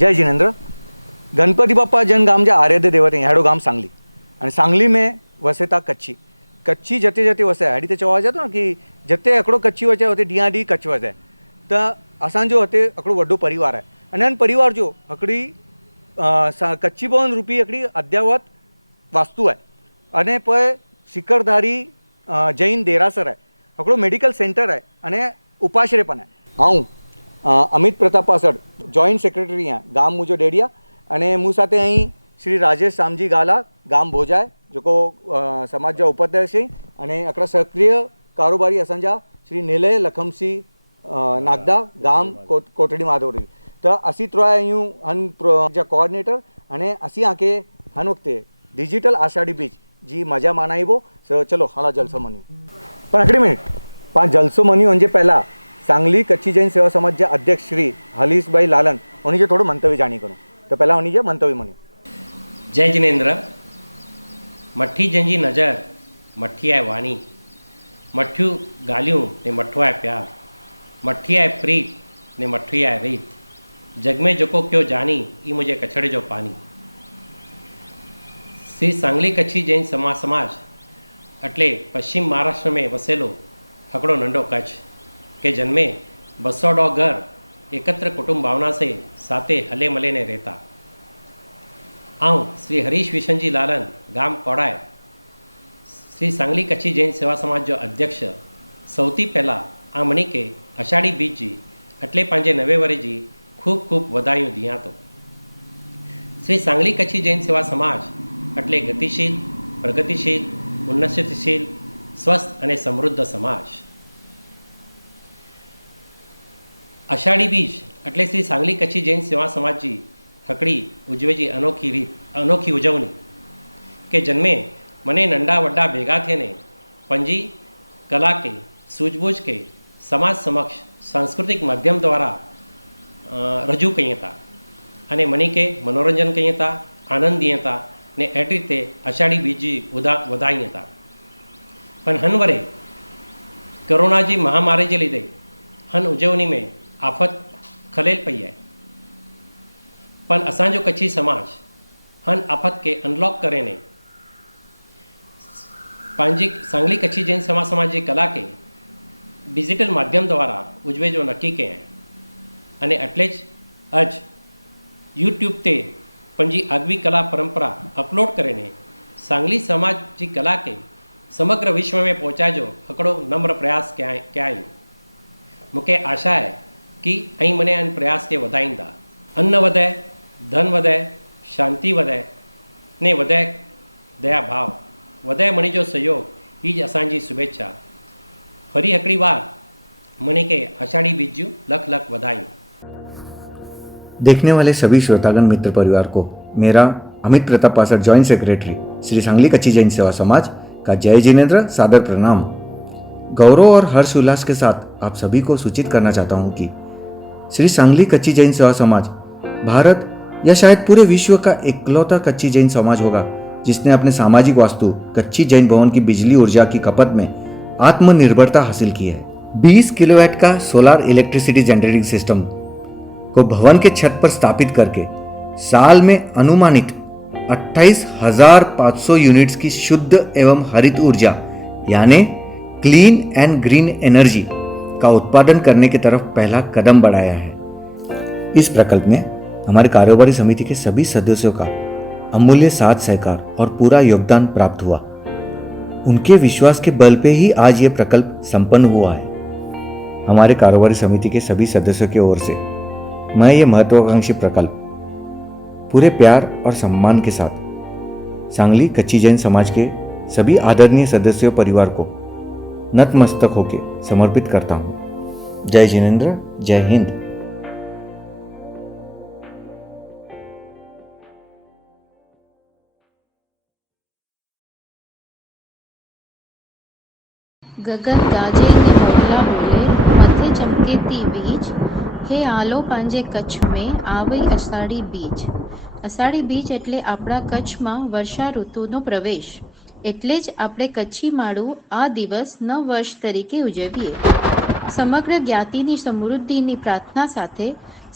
जय जिनेंद्र। गणपति बाप्पा जन गाम जे आराध्य देवत आहे ह्याडो गाम सांगली आणि सांगली में वसे था कच्छी। कच्छी जते जते वसे हाड़ी ते चवा जातो ना कि जते अकड़ो कच्छी वचे होते ॾींहं ॾींहुं कच्छ वसे। त असांजो हिते हिकिड़ो वॾो परिवार आहे अने हिन परिवार जो हिकिड़ी कच्छी भवन रूपी हिकिड़ी अद्यावत वास्तु आहे अने पोइ शिखरधारी जैन देरासर आहे, हिकिड़ो मेडिकल सेंटर आहे अने उपाश्रय पण आहे। अमित प्रताप पासड़ जॉइंट सेक्रेटरी हाँ गाम मुझो डेडिया अने मूँ साथे अहीं श्री राजेश सामजी गाला गाम भोजाय जो समाज जो उपाध्यक्ष अने अकड़ा सक्रिय कारोबारी असांजा श्री निलय लखमसिंह नागदा गाम कोटड़ी माधोरी। तो असी त्रोय अयूं हन कोऑर्डिनेटर अने असी आके हन वक्ते डिजिटल आषाढ़ी बीच जी मजा मानाईबो। सो चलो हाला जलसो मनी पण अकड़ी मिनिट पण जलसो मनी म्हणजे पहला सांगली कच्छी जैन सेवा समाज के अध्यक्ष श्री हलीस भाई लालन उन्हीं थोड़ा मंतव्य जानी करूँ। तो पहला उन्हीं मंतव्य मनी। जय जिनेंद्र। मठी जंजी नज़र मठी आहे वाणी, मठियूं ॻाल्हियूं ने मठो आहे प्यार, मठी आहे प्रीत ने मठी आहे रीत, जग में जेको क्यों जानी ई मुझे कछड़े जो पानी। श्री सांगली कच्छी जैन समाज એટલે पश्चिम महाराष्ट्र में वसेलो हकड़ो नंढो कच्छ के जन्मे 200 घर एकत्र कुटुंब भावना से साथे हले मले ने रहता। आऊँ श्री हरीश विशनजी लालन गाम कोड़ाय श्री सांगली कच्छी जैन सेवा समाज जो अध्यक्ष सौथी पहला आ मनी के अषाढ़ी बीज जी એટલે पंहिंजे नवे वरे जी खूब खूब वधायूं दियां तो। श्री सांगली कच्छी जैन सेवा समाज એટલે गतिशील, प्रगतिशील, उन्नतिशील, स्वस्थ अने समृद्ध समाज। अषाढ़ी बीज એટલે श्री सांगली कच्छी जैन सेवा समाज जी हकड़ी उजवे जी अनोखी उजवनी के जन्मे मने नंढा वड्डा भेगा थे ने पंजी कला के सूझबूझ के समाज समक्ष सांस्कृतिक माध्यम द्वारा रजू कई था अने मनी के मनोरंजन कई था, आनंद दिए था ने एट रीते अषाढ़ी बीज जी वधाई था। पण हन वरे कोरोना जी महामारी के लीधे हन उजवनी में आफत खलेल पई है। पण असांजो कच्छी समाज हन आफत के अनलॉक करे ने पांजी सांगली कच्छी जैन सेवा समाज की कला के डिजिटल माध्यम द्वारा उजवे जो नक्की के हैं अने एटले ज अज यूट्यूब ते पंजी आगवी कला परंपरा अपलोड करे ने सांगली समाज की कला के समग्र विश्व में पहुँचाजो हकड़ो नम्र प्रयास कयायूं। मूंखे आशा है कि अहीं मने अन प्रयास के वधाईंदा, अन्न वधे, धन वधे, शांति वधे ने वधे दया भाव वधे मनी जो सहयोग, ही ज असांजी शुभेच्छा। फरी हिकिड़ी बार मनी के आषाढ़ी बीज जूं लख लख वधायूं। देखने वाले सभी श्रोतागण मित्र परिवार को मेरा अमित प्रताप पासड़ जॉइंट सेक्रेटरी श्री सांगली कच्छी जैन सेवा समाज का जय जिनेंद्र सादर प्रणाम। गौरव और हर्ष उल्लास के साथ आप सभी को सूचित करना चाहता हूं कि श्री सांगली कच्छी जैन सेवा समाज भारत या शायद पूरे विश्व का इकलौता कच्छी जैन समाज होगा जिसने अपने सामाजिक वास्तु कच्छी जैन भवन की बिजली ऊर्जा की खपत में आत्मनिर्भरता हासिल की है। 20 किलोवाट का सोलर इलेक्ट्रिसिटी जनरेटिंग सिस्टम को भवन के छत पर स्थापित करके साल में अनुमानित 28,500 यूनिट्स की शुद्ध एवं हरित ऊर्जा यानी क्लीन एंड ग्रीन एनर्जी का उत्पादन करने की तरफ पहला कदम बढ़ाया है। इस प्रकल्प में हमारे कारोबारी समिति के सभी सदस्यों का अमूल्य साथ सहकार और पूरा योगदान प्राप्त हुआ। उनके विश्वास के बल पे ही आज ये प्रकल्प संपन्न हुआ है। हमारे कारोबारी समिति के सभी सदस्यों की ओर से मैं ये महत्वाकांक्षी प्रकल्प पूरे प्यार और सम्मान के साथ सांगली कच्छी जैन समाज के सभी आदरणीय सदस्यों परिवार को नतमस्तक होके समर्पित करता हूँ। जय जिनेंद्र, जय हिंद। गगन गाजे ने मोगला बोले, मथे चमके ती वीज, हे आलो पांजे कच्छ में आवई अषाढ़ी बीज। अषाढ़ी बीज એટલે આપણા કચ્છમાં વર્ષા ઋતુનો પ્રવેશ। એટલે જ આપણે કચ્છી માળું આ દિવસ નવ વર્ષ તરીકે ઉજવીએ। સમગ્ર જ્ઞાતિની સમૃદ્ધિની પ્રાર્થના સાથે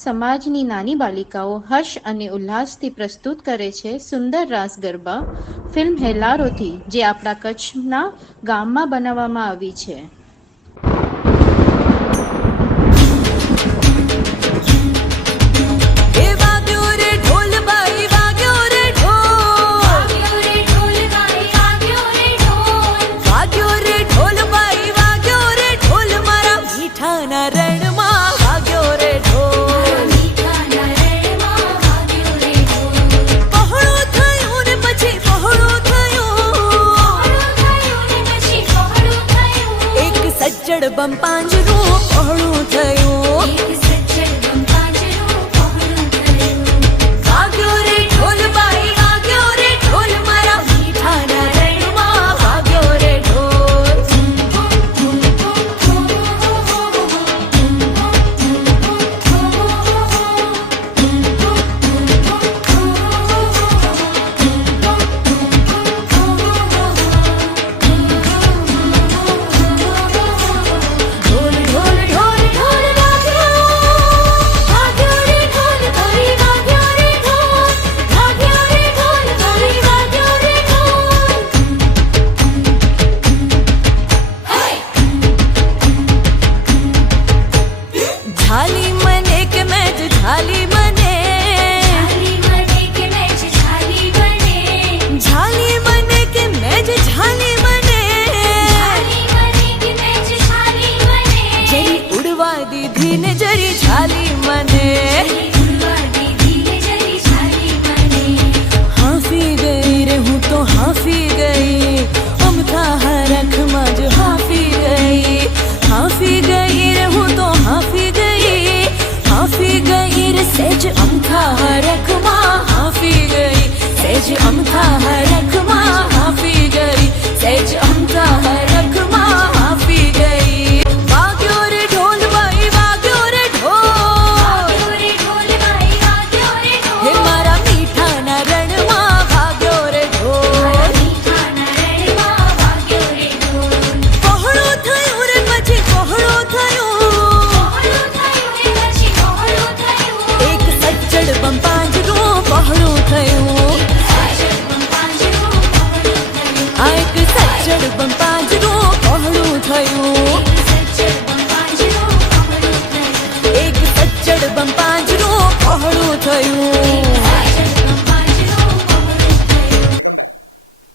સમાજની નાની બાલિકાઓ હર્ષ અને ઉલ્લાસથી પ્રસ્તુત કરે છે સુંદર રાસ ગરબા ફિલ્મ હેલારોથી, જે આપણા કચ્છના ગામમાં બનાવવામાં આવી છે.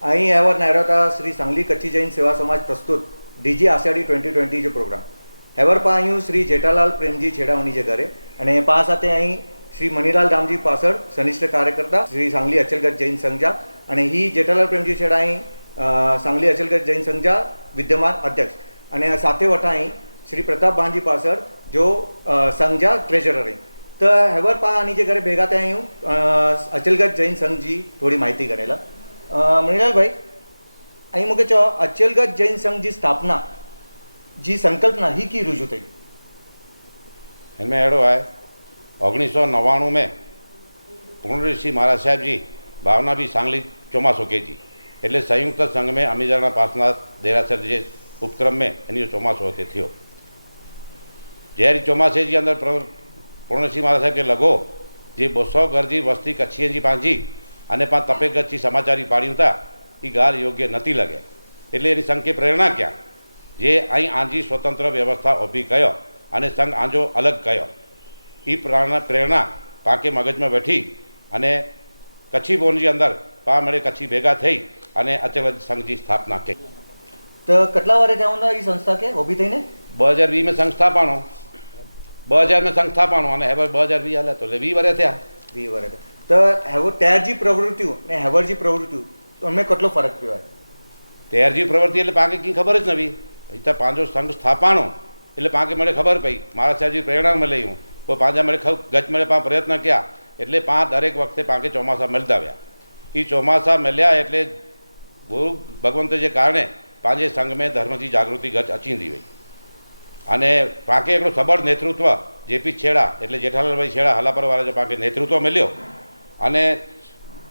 અહીં એવર નાયરોતા શ્રી सांगली कच्ची जैन सेवा समाज प्रस्तुत डीजी आषाढ़ी 2020 जो प्रोग्राम हेवर पा अँ श्री जेठालाल प्रेमजी छेड़ावनी जे घरे अने पा साथे अँ श्री मणिलाल रामजी पासड़ सनिष्ठ कार्यकर्ता श्री सांगली अचलगत जैन संघजा अने ही जेठालाल प्रेमजी छेड़ा अँ सांगली अचलगत जैन संघजा विद्यमान अध्यक्ष अने साथे वटा अँ श्री प्रताप भांजी पासड़ जो संघजा ट्रेजरर तो हेवर पा आनी जे घरे भेगा थे अँ अचलगत जैन संघ जी थोड़ी माहिती करेला मणिलाल भाई अँ मुझे चो अचलगत जैन संघ जी स्थापना जी संकल्पना ही की रुजू थी इनमें अड़ो है 1999 में पूर्णऋषि महाराज साहेब जी भावना भी सांगली चौमासो के जी एटले संयुक्त संघ में अमीजाना पासनाथ देरासर जे उपक्रम में एनी चौमासो होते थो जैसे चौमासे जी अंदर पूर्णऋषि महाराज साहेब के लगो जी 200 घर जी वस्ती कच्छी जी पांची अने पा तपे गच्छी समाचारी पाड़ी था ये गाल योग्य नहीं लगे एटले एनी संघ के प्रेरणा क्या जे अँ आजी स्वतंत्र व्यवस्था ऊभी कयो अने संघ आजो अलग कयो ई प्रेरणा पाके मगज में बैठी अने कच्छी बोन जी अंदर पा मेरे कच्छी भेगा थई अने अचलगत संघ जी स्थापना कई। तो कटला वारे जाऊंगा ये संस्था के ऊभी थी ने 2020 में संस्थापनो 2000 में संस्थापनो अने हेवर 2020 हाले तो 20 वर्ष थया 20 वर्ष तो हेवर त्यार जी प्रवृत्तियों ने हेवर जी प्रवृत्तियों तो उनमें कटलो फर्क पियो है त्यार जी प्रवृत्ति एटले पाके की खबर ज नवी इतना पांचो संघ स्थापनो एटले पाके मळे खबर पई महाराज साहेब जी प्रेरणा मिली हूँ तो पांचा मेरे गज मेरे पा प्रयत्न किया एटले पा दरेक वखते पाके चौमासा मिलता गया ये चौमासा मिल्या एटले गुरु भगवंत के कारणे पांचे संघ में धर्म की जागृति गज अचींदी हुई अने पाके एक सबळ नेतृत्व जेपी छेड़ा एटले जेठालाल भाई छेड़ा हलापर वाला जो पाके नेतृत्व मिल्यो अने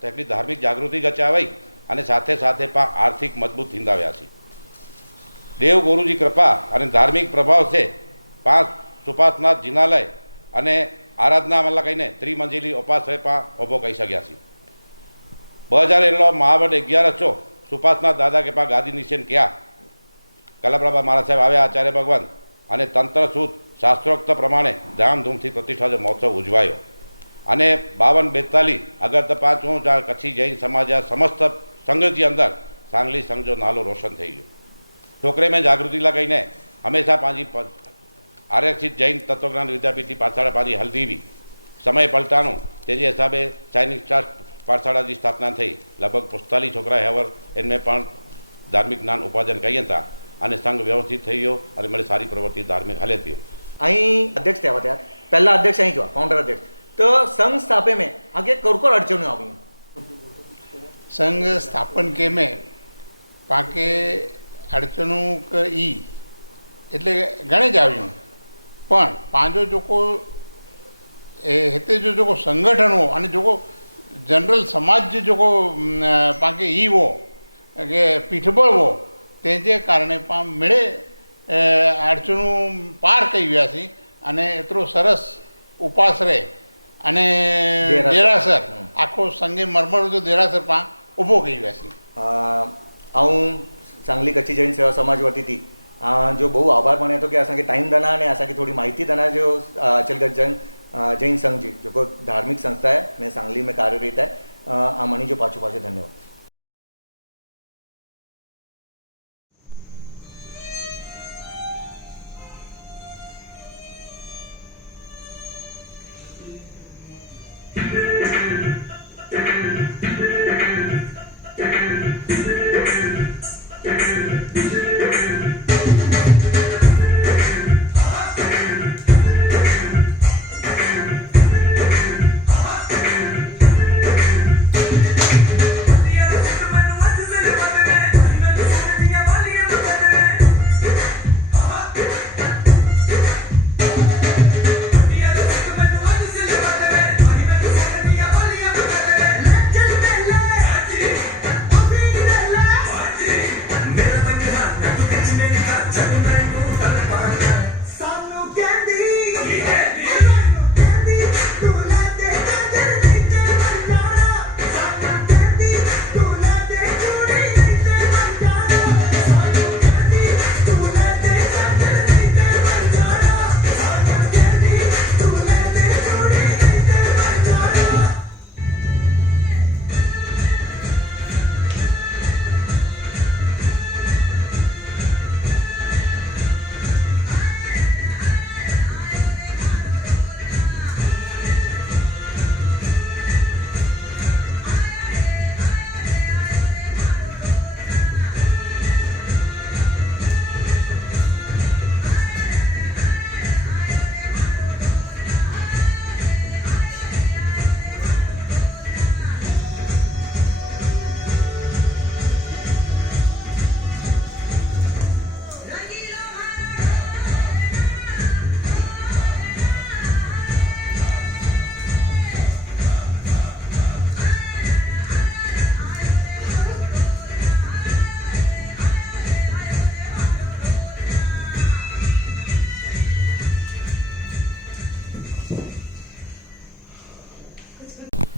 तेटली धार्मिक जागृति गच आई अने साथे साथे पा आर्थिक मजबूत थींदा गया छे देव गुरुजी कृपा और धार्मिक प्रभाव से 5 सुपातनाथ जिनालय अने आराधना मतलब कहीं त्रिमंजिली उपाश्रय पा उभो कही सकिया 2011 महावट 11 चो सुपासना दादा के पा गादी निश्चय किया कलाप्रभा महाराज साहेब आया आचार्य भगवान અને તંત્રસૂત શાસ્ત્રોક્ત પ્રમાણે ધામધૂમથી પ્રતિષ્ઠા મહોત્સવ ઉજવાયો અને 52-42 અગર 5 જ્યાં કચ્છી જૈન સમાજ સમસ્ત સંઘજી અંદર सांगली संघ जो नालो रोशन थी गयो छोकरे में जागृति ला कहीने हमेशा पाँची आरक्षित जैन तत्वज्ञान विद्यापीठ पाठशाला पाँची हल्दी भी समय पलटाणु तेजे हिसाबे सैनिक ट्रस्ट पाठशाला की स्थापना थी लगभग 45 छोकरा हेवर इनमें पण धार्मिक ज्ञान उपार्जन कही था અને સંઘ વ્યવસ્થિત થઈ ગયો અને મને સારી પ્રવૃત્તિ ધાર્મિક હાલે થયો અહીં અધ્યક્ષ થયા હતા પહેલા અધ્યક્ષ અહીં જોવા ફાઉન્ડર અધ્યક્ષ તો સંઘ સ્થાપે में आगे कोरकोर अड़चणों आई संघ स्थापन के में पाके अड़चणों ई એટલે ઘણી જ આવ્યું પણ પાંજો જોકો હેતે જો જોકો સંગઠન हो અને જોકો जनरल समाज જોકો પાકે ઈ हो કે પીઠબળ हो तेजे कारणे पण मिळे अडचणू पार कई व्यासी अने एतरो सरस उपासरे अने देरासर आखो संगे मरमर जो देरासर पा ऊभो कई व्यासी हूँ सांगली कच्ची जैन सेवा समाज वती थी जो बहु आभार माने तो कि असांखे टाइम दना ने असांखे थोड़ी माहिती दना जो अचलगढ़ जैन संघ जी जो धार्मिक संस्था है ने सांगली में कार्यरत है आ मनी जो पाछो पाछो धन्यवाद।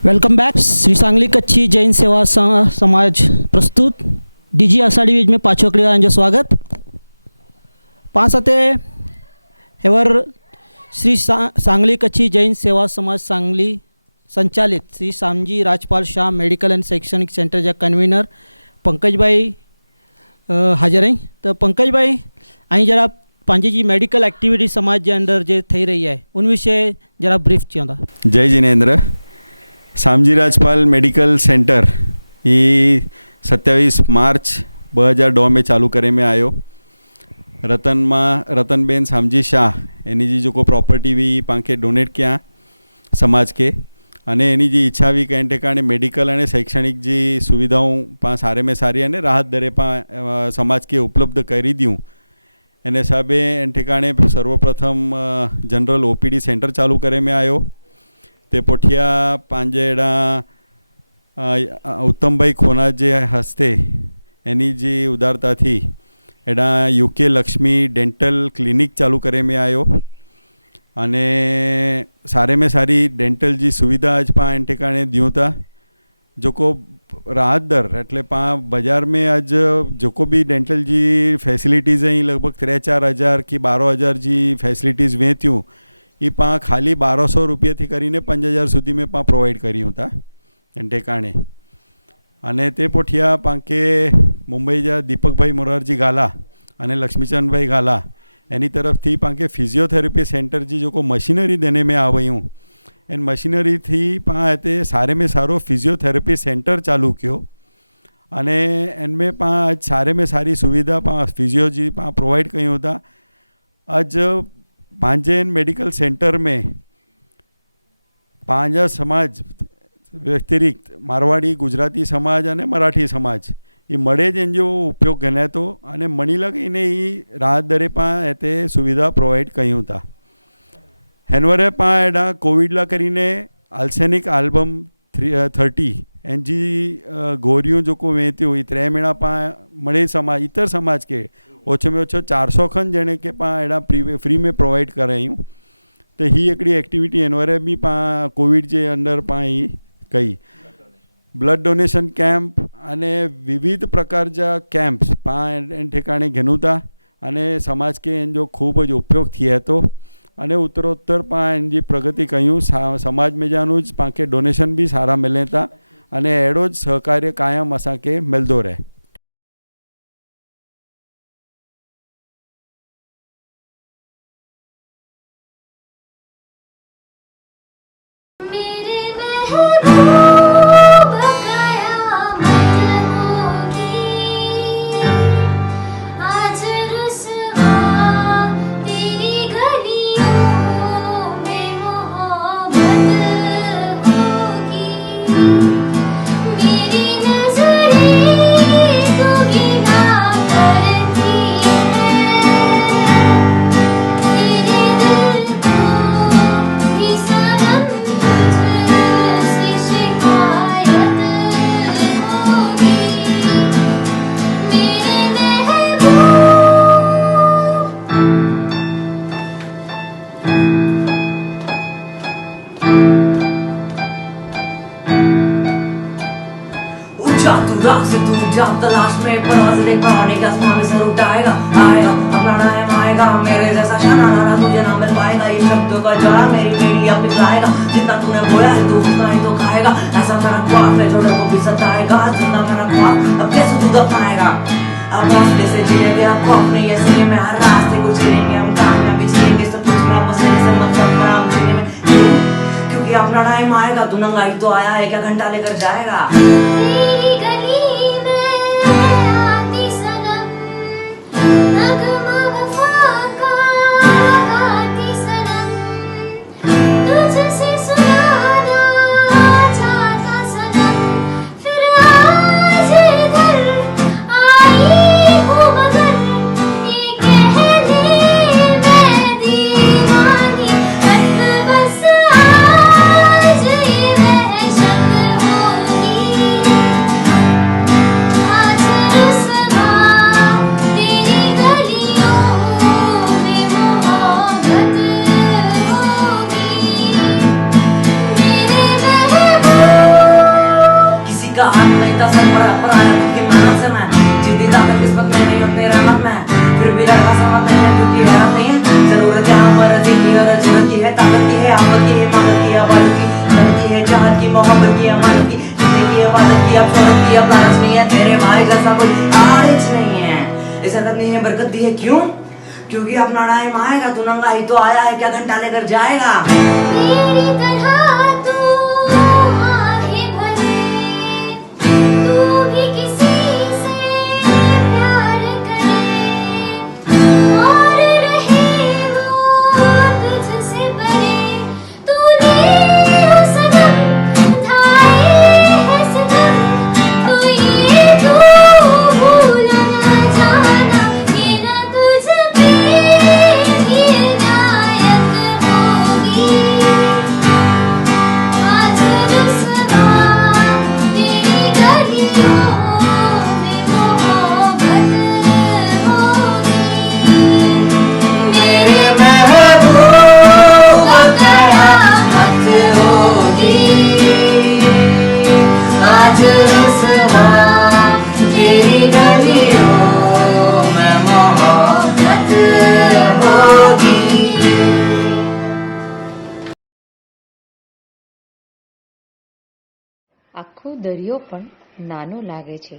Welcome back. श्री सांगली कच्छी जैन सेवा समाज प्रस्तुत डीजी आषाढ़ी बीज में पाछो अकड़ी वार स्वागत पाँच साथे हेवर श्री सांगली कच्छी जैन सेवा समाज सांगली संचालित श्री शामजी राजपाल शाह मेडिकल एंड शैक्षणिक सेंटर जा कन्वीनर पंकज भाई हाजर हैं। तो पंकज भाई अँ जरा पांजी जी मेडिकल एक्टिविटी समाज के अंदर जो थी रही है उन विषय जरा ब्रीफ चवंदा। जय जिनेन्द्र। शामजी राजपाल मेडिकल सेंटर ये 27 मार्च 2002 में चालू करे में आयो। रतनबेन शामजी शाह एनी जी जो को प्रॉपर्टी भी पांखे डोनेट किया समाज के अने एनी जी इच्छा भी कहीं ठिकाने मेडिकल अने शैक्षणिक जी सुविधाओं पा सारे में सारी अने राहत दरे पा समाज के उपलब्ध करी दूँ एने हिसाबे एन ठिकाने सर्वप्रथम जनरल ओपीडी सेंटर चालू करे में आयो। ते पोठिया पांजेड़ा उत्तम भाई खोना जे हस्ते एनी जी उदारता थी एडा यूके लक्ष्मी डेंटल क्लिनिक चालू करे में आयो। અને સારે में सारी डेंटल जी सुविधा अज पाण एन ठिकाणे दियूं था जेको राहत दर एटले पाण बाज़ार में अज जेको भी डेंटल जी फैसिलिटीज़ आई लगभग 3-4 हज़ार की 12 हज़ार जी फैसिलिटीज़ वेच्यूं ये पाण खाली 1200 रुपया थी करीने 5000 सुधी में पाण प्रोवाइड करियूं था एन ठिकाणे। अने ते पोठिया पांके मुंबई जा दीपक भाई मोरारजी गाला अने लक्ष्मीचंद भाई गाला एनी तरफ थी पांके फिजियोथेरेपी सेंटर जी जो मशीनरी देने में आवयूं एन मशीनरी थी पाँ हिते सारे में सारो फिजियोथेरेपी सेंटर चालू कियो अने एन में पाँ अज सारे में सारी सुविधा पाँ फिजियो जी पाँ प्रोवाइड कयूं था। अज पांजे मेडिकल सेंटर में पांजा समाज व्यतिरिक्त मारवाड़ी गुजराती समाज अने मराठी समाज ये मळे ज एनो उपयोग गणे तो अने मणी लगे राहत दरे पाँ हिते सुविधा प्रोवाइड कयूं था। हेनवरे पाँ एडा कोविड ला करीने आल्सेनिक एल्बम 30 एन जी गोरियों जो को वेच्यूं ये 3 महीना पाँ मळे समाज इतर समाज के ओछे में ओछो 400 खन जने के पाँ एडा फ्री में प्रोवाइड करायूं। तो ही एकड़ी एक्टिविटी हेनवरे भी पाँ कोविड जे अंडर पाँ ही कई ब्लड डोनेशन कैम्प अने विविध प्रकार जा कैम्प्स पाँ एन ठिकाणे घेनूं था अने समाज के एन जो खूब ज उपयोग थिए तो अने उत्तरोत्तर पाँ एन जी प्रगति कयूं समाज में जानुं ज पाँ के डोनेशन भी सारा मिले था अने अहिड़ो ज सहकार्य कायम असांखे मिलंदो रहे। मेरे महबूब कयामत होगी आज रुसवा तेरी गलियों में मोहब्बत होगी मेरी नजरें तो गिना करती है तेरे दिल को भी सनम तुझसे शिकायत होगी मेरे ऊंचा तू राख से तू जा तलाश में परवाज़ देख पाने का आसमान में सर उठाएगा आएगा अपना नाम आएगा मेरे जैसा शाना नाना तुझे ना मिल पाएगा ये शब्दों का जड़ा मेरी बेड़ी अब पिघलाएगा जितना तूने बोया है तू उतना ही तो खाएगा ऐसा मेरा ख्वाब है जो को भी सताएगा जिंदा मेरा ख्वाब अब कैसे तू दफनाएगा अब हौसले से जिएंगे अब खौफ नहीं है सीने में हर रास्ते को चलेंगे हम कामयाबी जिएंगे सब कुछ में पसंद से मतलब नाम जीने में क्योंकि अपना टाइम आएगा तू नंगाई तो आया है क्या घंटा लेकर जाएगा तेरी गली में आती सनम नगमा वफा का गाती सनम तुझसे सुनाना चाहता सनम फिर आज इधर आई हूँ मगर ये कहने मैं दीवानी बस आज ये वहशत होगी आज रुसवा तेरी गलियों में मोहब्बत होगी मेरे महबूब किसी का हाथ नहीं था सर पर आया क्योंकि मेहनत से मैं जिद्दी ताकत किस्मत में नहीं उतनी रहमत में फिर भी लड़का समझ नहीं है क्योंकि हैरत नहीं है जरूरत है हमारे दिल की और जरूरत की है ताकत की है आफत की है मदद की आबादी की दर्द की है चाहत की मोहब्बत की अमानत की जीने की इबादत की अब शोहरत की अब लालच नहीं है तेरे भाई जैसा कोई आरिच नहीं है इज्जत नहीं है बरकत दी है क्यों क्योंकि अपना टाइम आएगा तू नंगा ही तो आया है क्या घंटा लेकर जाएगा मेरी तरह तू आहे भरे तू भी किसी से प्यार करे और रहे वो तुझसे परे तूने ओ सनम ढाए है सनम तो ये तू भूला ना जाना कि ना तुझ पे हिदायत होगी आज रुसवा तेरी गलियों में मोहब्बत होगी मेरे महबूब દરિયો પણ નાનો લાગે છે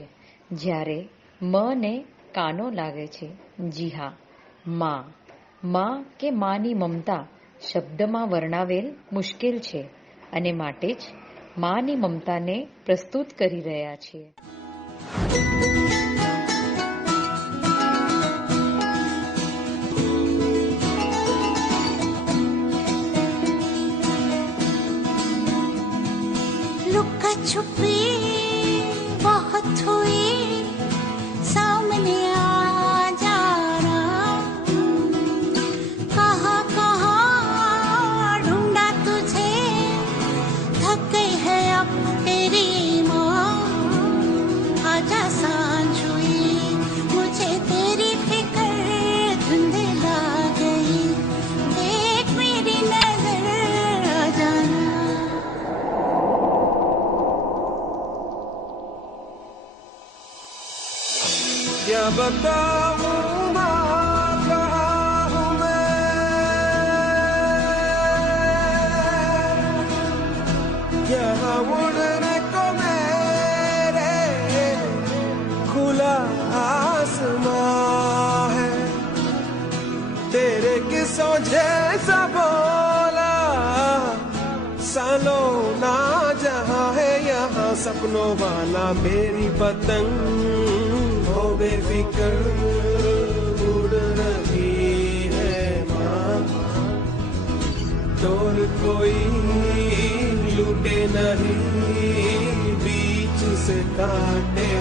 જ્યારે મ ને કાનો લાગે છે. જી હા, માં કે માની મમતા શબ્દમાં વર્ણવેલ મુશ્કેલ છે અને માટે જ માની મમતાને પ્રસ્તુત કરી રહ્યા છીએ. लुका छुपी बहुत हुई, सामने आ जाना, कहाँ कहाँ ढूंढा तुझे, थक गई है अब तेरी माँ. आजा सांझ हुई, मुझे तेरी फिक्र धुंधला गई, देख मेरी नजर आ जाना. क्या बताऊं माँ कहाँ हूँ मैं, यहाँ उड़ने को मेरे खुला आसमां है, तेरे किस्सों जैसा बोला सालों ना जहाँ है, यहाँ सपनों वाला मेरी पतंग हो बेफिक्र उड़ रही है माँ. डोर कोई लूटे नहीं, बीच से काटे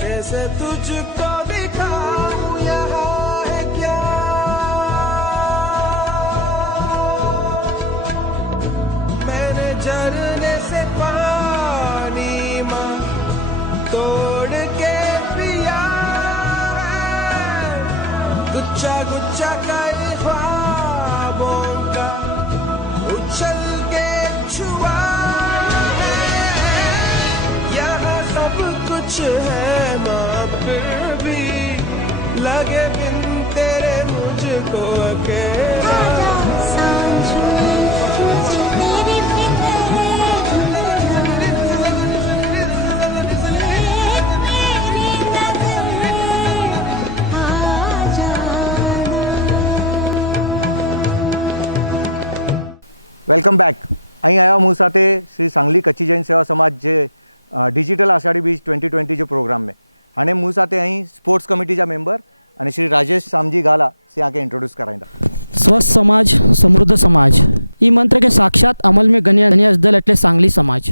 कैसे तुझको दिखाऊं यहाँ है क्या, मैंने झरने से पानी माँ तोड़ के पिया है, गुच्छा गुच्छा कर ख्वाबों का उछल के छुआ है, यहाँ सब कुछ है माँ फिर भी लगे बिन तेरे मुझको अकेला. सांझ हुई, मुझे तेरी फिक्र मेरी नजर आ जाना. Welcome back. અહીં આવ્યા હું સાથે શ્રી સાંગલી કચ્છી જૈન સેવા સમાજ જે ડિજિટલ આષાઢી બીજ 2020 जो प्रोग्राम में અને હું સાથે અહીં સ્પોર્ટ્સ કમિટીજા મેમ્બર અને શ્રી રાજેશ સામજી ગાલા से आके इंट्रोड्यूस कराइंदा. સ્વસ્થ સમાજ સમૃદ્ધ સમાજ એ મંત્ર કે સાક્ષાત અમલ મેં ગણ્યા દલ એટલે સાંગલી સમાજ.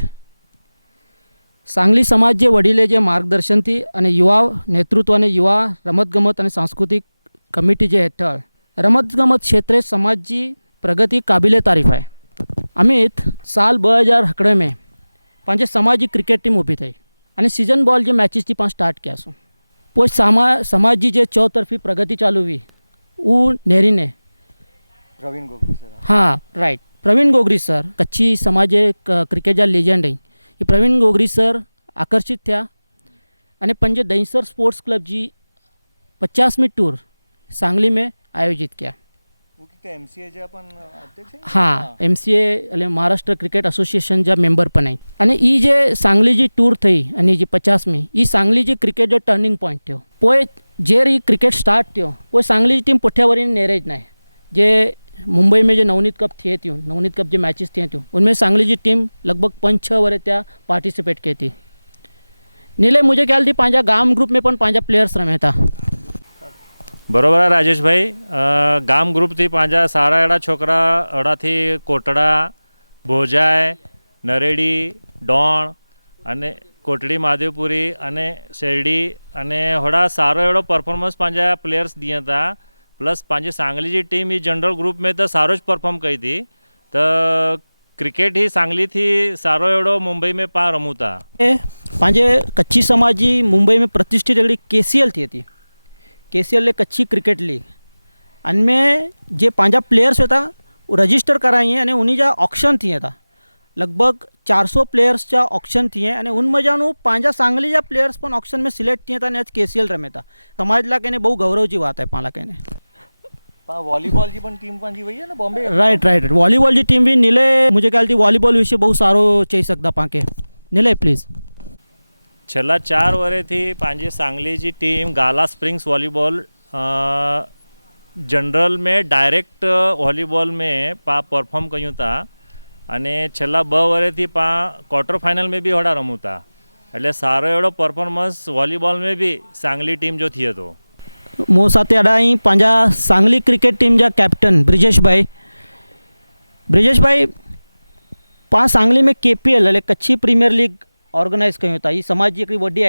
સાંગલી સમાજ જે વડીલે જે માર્ગદર્શનથી અને યુવા નેતૃત્વ અને યુવા રમતગમત અને સાંસ્કૃતિક કમિટી જે હેઠળ રમતગમત ક્ષેત્રે સમાજની પ્રગતિ કાબિલે તારીફ है. अमित साल 2018 में पंहिंजे समाज की क्रिकेट टीम ऊभी थी અને सीजन बॉल जे मैचिस थी पाण स्टार्ट कियासूं. पोइ समाज जी जे चौतरफी प्रगति चालू हुई वो नेरीने प्रवीण गोगरी सर. हाँ राइट, प्रवीण गोगरी सर कच्छी समाज क्रिकेट जा लेजेंड आई. ये प्रवीण गोगरी सर आकर्षित थया અને पंहिंजे दहीसर स्पोर्ट्स क्लब जी 50મી टूर सांगली में आयोजित किया. MCA जे आपण अध्यक्ष आहे? हाँ, MCA એટલે મહારાષ્ટ્ર ક્રિકેટ એસોસિએશન જા મેમ્બર પણ આવી. અને એ જે સાંગલીજી ટૂર થઈ અને જે 50મી એ સાંગલીજી ક્રિકેટ જો ટર્નિંગ પોઈન્ટ થયો. પોઈ જે રી ક્રિકેટ સ્ટાર્ટ થયો પોઈ સાંગલીજી ટીમ पुठियावरी नेरे ज नहीं. जे मुंबई में जो नवनीत कप थिए थी, नवनीत कप जो मैचेस थिए थी उनमें सांगली जी टीम लगभग 5-6 वर्ष त्या पार्टिसिपेट की थी. नीले मुझे ख्याल थी पांजा गाम ग्रुप में पण पांजा प्लेयर्स रमे था. बरोबर है राजेश भाई. गाम ग्रुप थी पांजा सारा एड़ा छोकरा अड़ाथी कोटड़ा भोजाय नरेडी डोण अने कोटड़ी महादेवपुरी अने शेरडी अने होड़ा सारो एड़ो परफॉर्मन्स पांजा प्लेयर्स दिया था. प्लस पांजे सांगली जी टीम ही जनरल ग्रुप में तो सारो ज परफॉर्म करी थी. तो क्रिकेट ही सांगली थी सारो एड़ो मुंबई में पा रमू था. पांजे कच्छी समाज जी मुंबई में प्रतिष्ठित एड़ी KCL थी थी. KCL ले कच्छी क्रिकेट लीग अनमें जे पांजा प्लेयर्स होता वो रजिस्टर कराई अने उन्हीं जा ऑक्शन थी था. લગભગ 400 પ્લેયર્સના ઓપ્શન થઈએ અને ઉન મજાનું 5 सांगलीच्या પ્લેયર્સ પણ ઓપ્શન में સિલેક્ટ થઈએ હતા અને आज KCL રમે था સમાજला कहने બહુ ગૌરવજી વાત है पाला कहने वॉलीबॉल जी पण टीम पण जी वही है ना बॉम्बे राइट राइट वॉलीबॉल जी टीम भी नीले मुझे ख्याल थी वॉलीबॉल विषय बहुत सारो चई सकता पाके नीले प्लीज છેલ્લા 4 વર્ષથી પાંજે सांगलीજી ટીમ ગાલા સ્પ્રિંગ્સ वॉलीबॉल जनरल में डायरेक्ट वॉलीबॉल में पा परफॉर्म कयूं था अने छेल्ला 2 વર્ષથી पा क्वार्टर फाइनल में भी वड़ा रमूँ था एटले सारो एवढो परफॉर्मन्स वॉलीबॉल में भी सांगली टीम जो थी तो मो साथे अडाई पंजा सांगली क्रिकेट टीम जा कैप्टन ब्रिजेश भाई पा सांगली में KPL એટલે કચ્છી પ્રીમિયર લીગ ऑर्गनाइज कयूं था ये समाज की एक वड्डी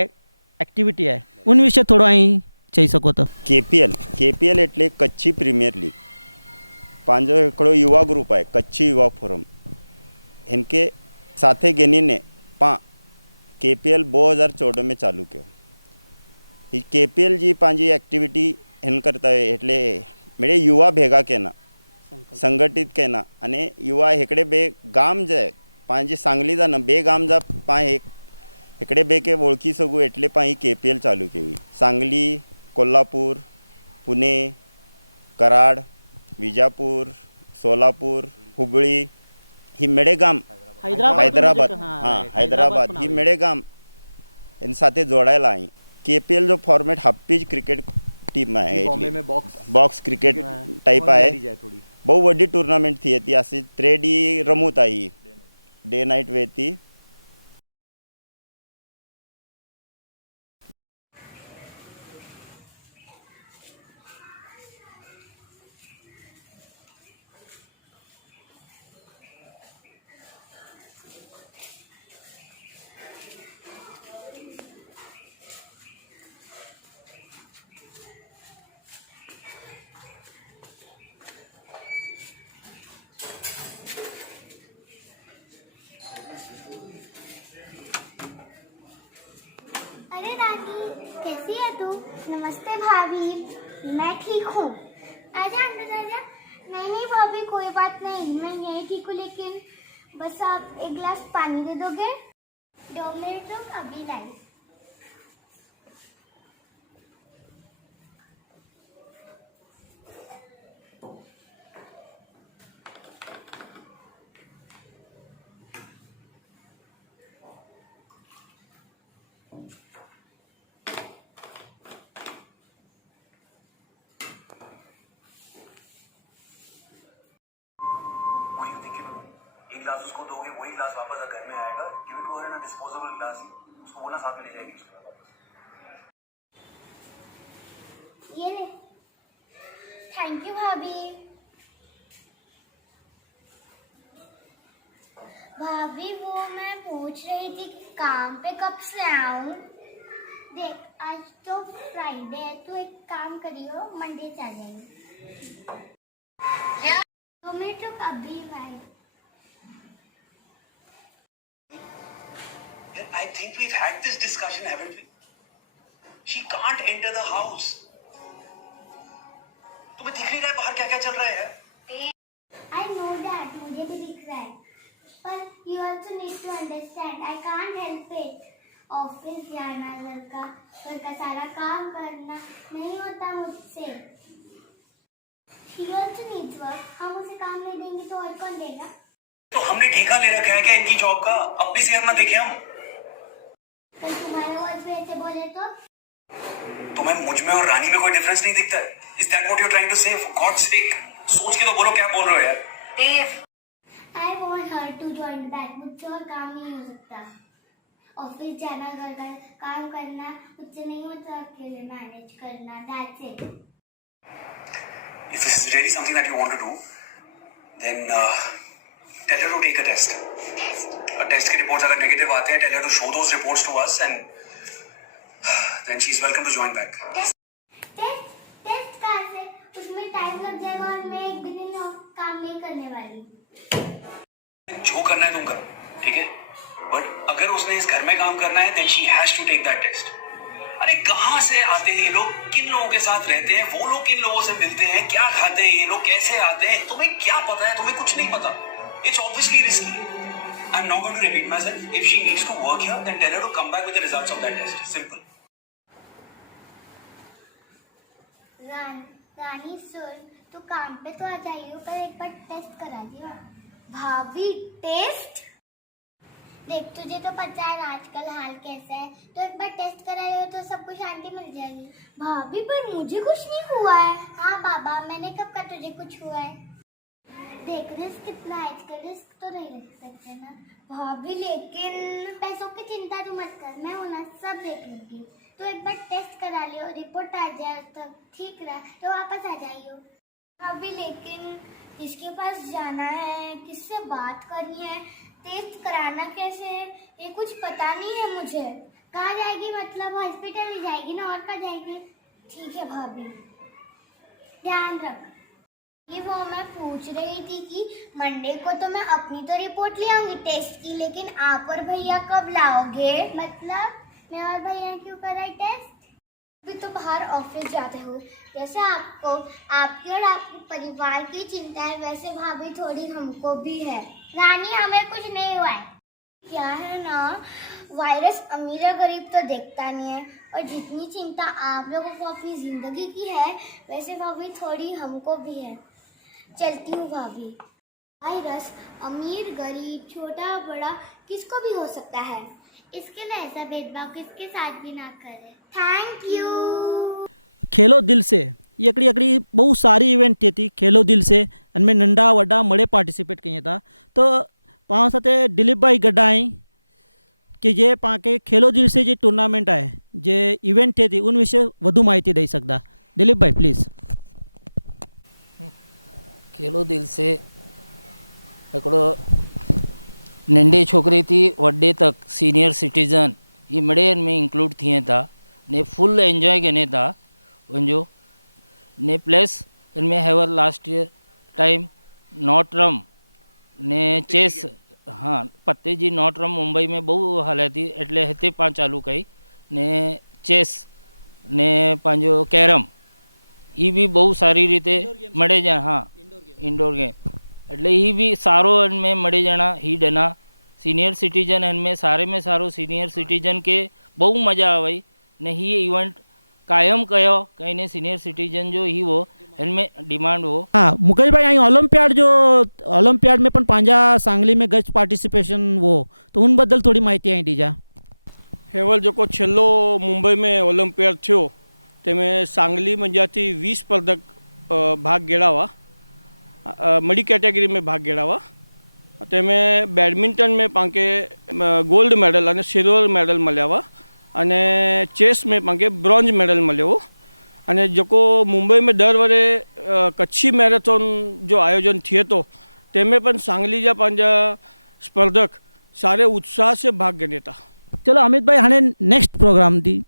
एक्टिविटी है उन विषय थोड़ा अहीं चई सको तो KPL એટલે કચ્છી પ્રીમિયર લીગ પાંજો એકડો युवा ग्रुप है कच्ची युवा फोरम इनके साथे गेनीने पा KPL 2014 में चालू किया ही KPL जी पांजी एक्टिविटी इन करता है એટલે मेरे युवा भेगा केना संगठित केना अने युवा हेकडे बे गाम जाय पांजी सांगली जा न बे गाम जा पा एक हेकडे बे के ओळखी सगू एटले पा ही KPL चालू केवी सांगली कोल्हापूर पुणे कराड विजापूर सोलापूर हुबळी ही मेडे गाम हैदराबाद हाँ हैदराबाद ही मेडे गाम इन साथे जोड़ायला आई KPL जो format half pitch cricket team है बॉम्बे में बॉक्स क्रिकेट टाइप है बहु वड्डी टूर्नामेंट थी थी अशी 3D रमूत आई डे नाइट वे थी अरे रानी कैसी है तू? नमस्ते भाभी, मैं ठीक हूँ। आजा अंदर आजा। नहीं भाभी कोई बात नहीं, मैं यही ठीक हूँ लेकिन बस आप एक गिलास पानी दे दोगे? 2 मिनट रुक अभी लाई। एक गिलास उसको दोगे वही गिलास वापस घर में आएगा क्योंकि वो है ना डिस्पोजेबल गिलास उसको बोलना साथ में ले जाएगी ये ले। थैंक यू भाभी। भाभी वो मैं पूछ रही थी काम पे कब से आऊं? देख आज तो फ्राइडे है तो एक काम करियो मंडे से आ जाएंगे। 2 मिनट रुक अभी भाई। I think we've had this discussion, haven't we? She can't enter the house. तुम्हें दिख नहीं रहा है बाहर क्या क्या चल रहा है? I know that मुझे भी दिख रहा है पर you also need to understand I can't help it. Office जाना घर का सारा काम करना नहीं होता मुझसे। She also needs work. हम उसे काम नहीं देंगे तो और कौन देगा? तो हमने ठेका ले रखा है क्या इनकी जॉब का? अपनी सेहत ना देखें हम। तो तुम्हारे बॉस भी ऐसे बोले तो? तुम्हें मुझ में और रानी में कोई डिफरेंस नहीं दिखता है? Is that what you're trying to say? For God's sake, सोच के तो बोलो क्या बोल रहे हो यार? Dave. I want her to join back. मुझसे और काम नहीं हो सकता। ऑफिस जाना घर का काम करना मुझसे नहीं होता अकेले मैनेज करना। That's it. If this is really something that you want to do, then tell her to take a test. Test के reports अगर negative आते हैं, tell her to show those reports to us and then she's welcome to join back. Test कहाँ से? उसमें time लग जाएगा और मैं एक भी दिन काम नहीं करने वाली। जो करना है तुम करो, ठीक है? बट अगर उसने इस घर में काम करना है, then she has to take that test. अरे कहाँ से आते हैं ये लोग? किन लोगों के साथ रहते हैं? वो लोग किन लोगों से मिलते हैं? क्या खाते हैं ये लोग? कैसे आते हैं? तुम्हें क्या पता है? तुम्हें कुछ नहीं पता। It's obviously risky. I'm not going to repeat myself. If she needs to work here, then tell her to come back with the results of that test. Simple. रानी सुन, तू काम पे तो आ जाइयो, पर एक बार टेस्ट करा दियो। भाभी टेस्ट? देख तुझे तो पता है आजकल हाल कैसा है, तो एक बार टेस्ट कराइयो तो सबको शांति मिल जाएगी। भाभी पर मुझे कुछ नहीं हुआ है। हाँ बाबा, मैंने कब कहा तुझे कुछ हुआ है? देख रिस्क कितना है आजकल, रिस्क तो नहीं ले सकते ना भाभी, लेकिन पैसों की चिंता तू मत कर, मैं हूं ना, सब देख लूंगी। तो एक बार टेस्ट करा लियो, रिपोर्ट आ जाए तब ठीक रहा तो वापस आ जाइयो। भाभी लेकिन किसके पास जाना है, किससे बात करनी है, टेस्ट कराना कैसे है, ये कुछ पता नहीं है मुझे। कहाँ जाएगी? मतलब हॉस्पिटल ही जाएगी ना, और कहाँ जाएगी? ठीक है भाभी, ध्यान रख। ये वो मैं पूछ रही थी कि मंडे को तो मैं अपनी तो रिपोर्ट ले आऊंगी टेस्ट की, लेकिन आप और भैया कब लाओगे? मतलब मैं और भैया क्यों कराई टेस्ट? अभी तो बाहर ऑफिस जाते हो, जैसे आपको आपकी और आपके परिवार की चिंता है, वैसे भाभी थोड़ी हमको भी है। रानी हमें कुछ नहीं हुआ है। क्या है ना, वायरस अमीर या गरीब तो देखता नहीं है, और जितनी चिंता आप लोगों को अपनी जिंदगी की है, वैसे भाभी थोड़ी हमको भी है। चलती हूँ भाभी। वायरस अमीर गरीब छोटा बड़ा किसको भी हो सकता है, इसके लिए ऐसा भेदभाव किसके साथ भी ना करे। Thank you. खेलो दिल से एकड़ी बहुत सारी इवेंट थी खेलो दिल से, इनमें नंढा वड्डा मड़े पार्टिसिपेट किए था। तो पाँच साथ दिलीप भाई गड्ढा आई कि जे पाके खेलो दिल से जो टूर्नामेंट है जे इवेंट थी उन विषय વધુ माहिती दई सकता। दिलीप भाई प्लीज़। खेलो दिल से हिकिड़ो नंढी छोकिरी थी वॾे तक सीनियर सिटीज़न ये मड़े में इंक्लूड थिए था ने फुल एंजॉय कने था उनजो ने प्लस इनमें हैवर लास्ट ईयर टाइम नॉट रम ने चेस हाँ पत्ते जी नॉट रम मुंबई में बहु हले थी एटले हिते पां चालू कई ने चेस ने पंहिंजो कैरम ये भी बहुत सारी रीते मड़े जा हाँ इंडोर गेम एटले ये भी सारो इनमें मड़े जना ही डना सीनियर सिटीजन इनमें सारे में सारो सीनियर सिटीजन के बहु मजा आई ने ही इवेंट कायम कयो कहीं ने सीनियर सिटीजन जो ही वो इनमें डिमांड हो। हाँ मुकेश भाई, ओलंपियाड में पण पांजा सांगली में गज पार्टिसिपेशन वो तो उन बदल थोड़ी माहिती आई दीजा। हेवल जो छेल्लो मुंबई में ओलंपियाड थयो तेमें सांगली मंजाती 20 स्पर्धक भाग गेड़ावा मड़ी कैटेगरी में भाग गेड़ावा तेमें बैडमिंटन में पांके गोल्ड मेडल और सिल्वर मेडल मल्यावा अने चेस में पांके ब्रोंज मेडल मल्यो अने जो मुंबई में दर वरे कच्छी मैराथन जो आयोजन थिए तो तेमें पण सांगली जा पांजा स्पर्धक सारे उत्साह से भाग गए था। चलो अमित भाई हाँ नेक्स्ट प्रोग्राम दी।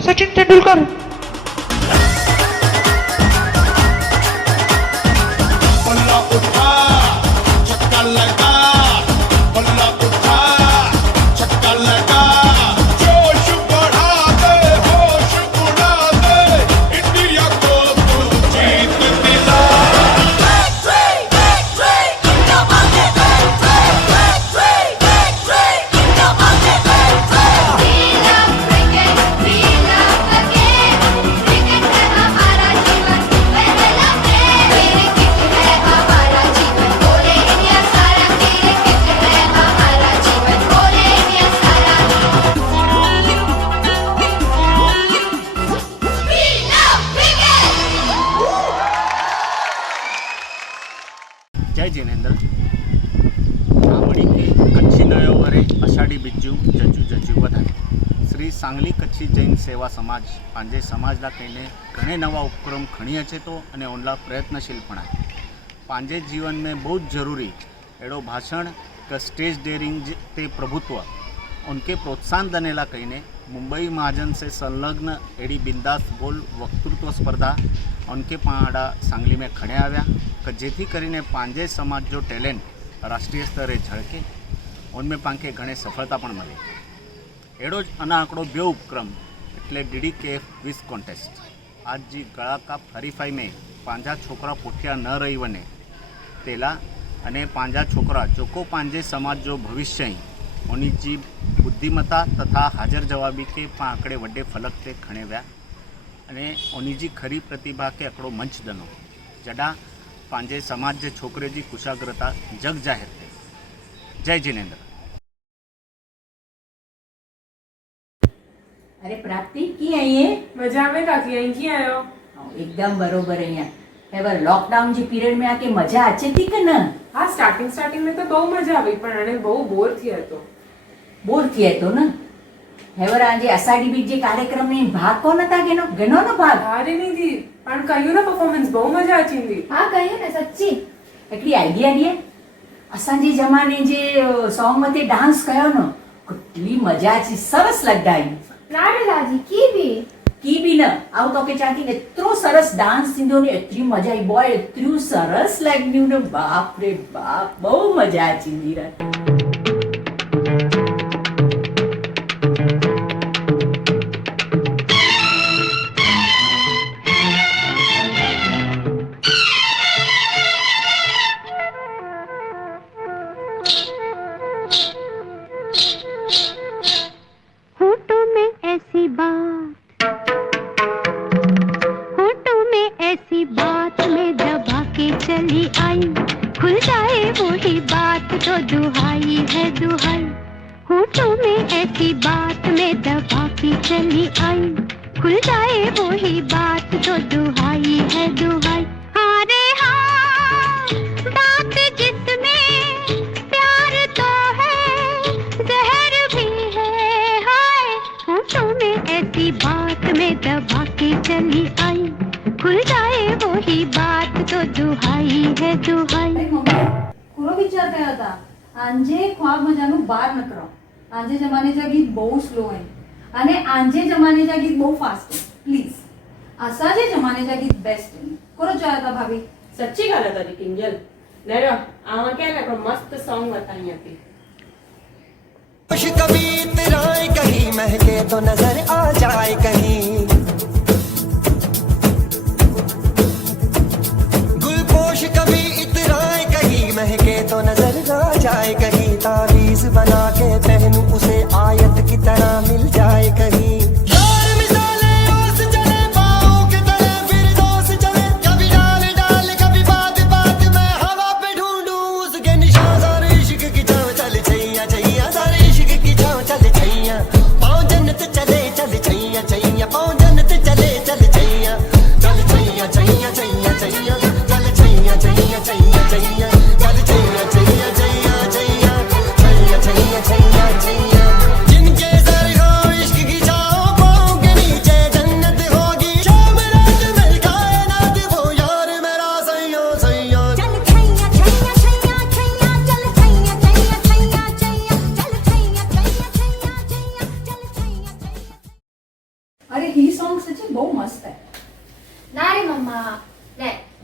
सचिन तेंदुलकर बल्ला उठा छक्का लगा बल्ला उठा छक्का लगा जोश बढ़ा दे होश उड़ा दे इंडिया को जीत दिला। सांगली कच्छी जैन सेवा समाज पंहिंजे समाज लाइ कईने घणे नवा उपक्रम खणी अचे थो अने उन लाइ प्रयत्नशील पण आहे। पंहिंजे जीवन में बहुत ज़रूरी अहिड़ो भाषण क स्टेज डेयरिंग ते प्रभुत्व उनके प्रोत्साहन देने ला कईने मुंबई महाजन से संलग्न अहिड़ी बिंदास बोल वक्तृत्व स्पर्धा उनके पाड़ा सांगली में खड़े आव्या कि जेथी करीने पंहिंजे समाज जो टैलेंट राष्ट्रीय स्तर झळके उनमें पांखे घणे सफलता पण मळे। अहिड़ो ज अनाकड़ो ॿियो उपक्रम એટલે DDKF क्विज कॉन्टेस्ट। आज जी गळा काप हरीफाई में पंहिंजा छोकरा पुठिया न रही वञे तेला अने पंहिंजा छोकरा जेको पंहिंजे समाज जो भविष्य ही उन्हीं जी बुद्धिमत्ता तथा हाजर जवाबी के आंकड़े वड्डे फलक ते खणे विया अने उन्हीं जी खरी प्रतिभा के आकड़ो मंच दनो जडा पंहिंजे समाज जे छोकरे जी कुशाग्रता जग जाहिर थे। जय जिनेन्द्र। अरे प्राप्ति की आई है मजा में काकी आई की आयो एकदम बरोबर है। एवर लॉकडाउन जी पीरियड में आके मजा आचे थी के न? हाँ स्टार्टिंग में तो बहु मजा आई पण आने बहु बोर थिए तो न हेवर आज आषाढ़ी बीज जे कार्यक्रम में भाग कोन था गेनो गेनो न भाग अरे नहीं दी पण कहियो ना परफॉर्मेंस बहु मजा अचींदी। हाँ कहियो ना सच्ची एकड़ी आइडिया दिए असांजे जमाने जे सॉन्ग मते डांस कयो न कतली मजा अची सरस लगदाई ना रे दादी की भी न आउ तो के चाकी एत्रो सरस डांस थिंदो ने एत्री मजा आई बॉय एत्रू सरस लाग्यू न बाप रे बाप बहु मजा अचींदी रे। आंजे ख्वाब मजानु बार न करो। आंजे जमाने जा गीत बहुत स्लो है अने आंजे जमाने जा गीत बहुत फास्ट है। प्लीज असाजे जमाने जा गीत बेस्ट है। करो जायदा भाभी सच्ची गाल है तारी किंजल ले रो आवा क्या है मस्त सॉन्ग बताई आती खुश कभी इतराए कहीं महके तो नजर आ जाए कहीं गुलपोश कभी इतराए कहीं महके तो नजर आ जाए कहीं तावीज बना के पहनूं उसे आयत की तरह मिल जाए कहीं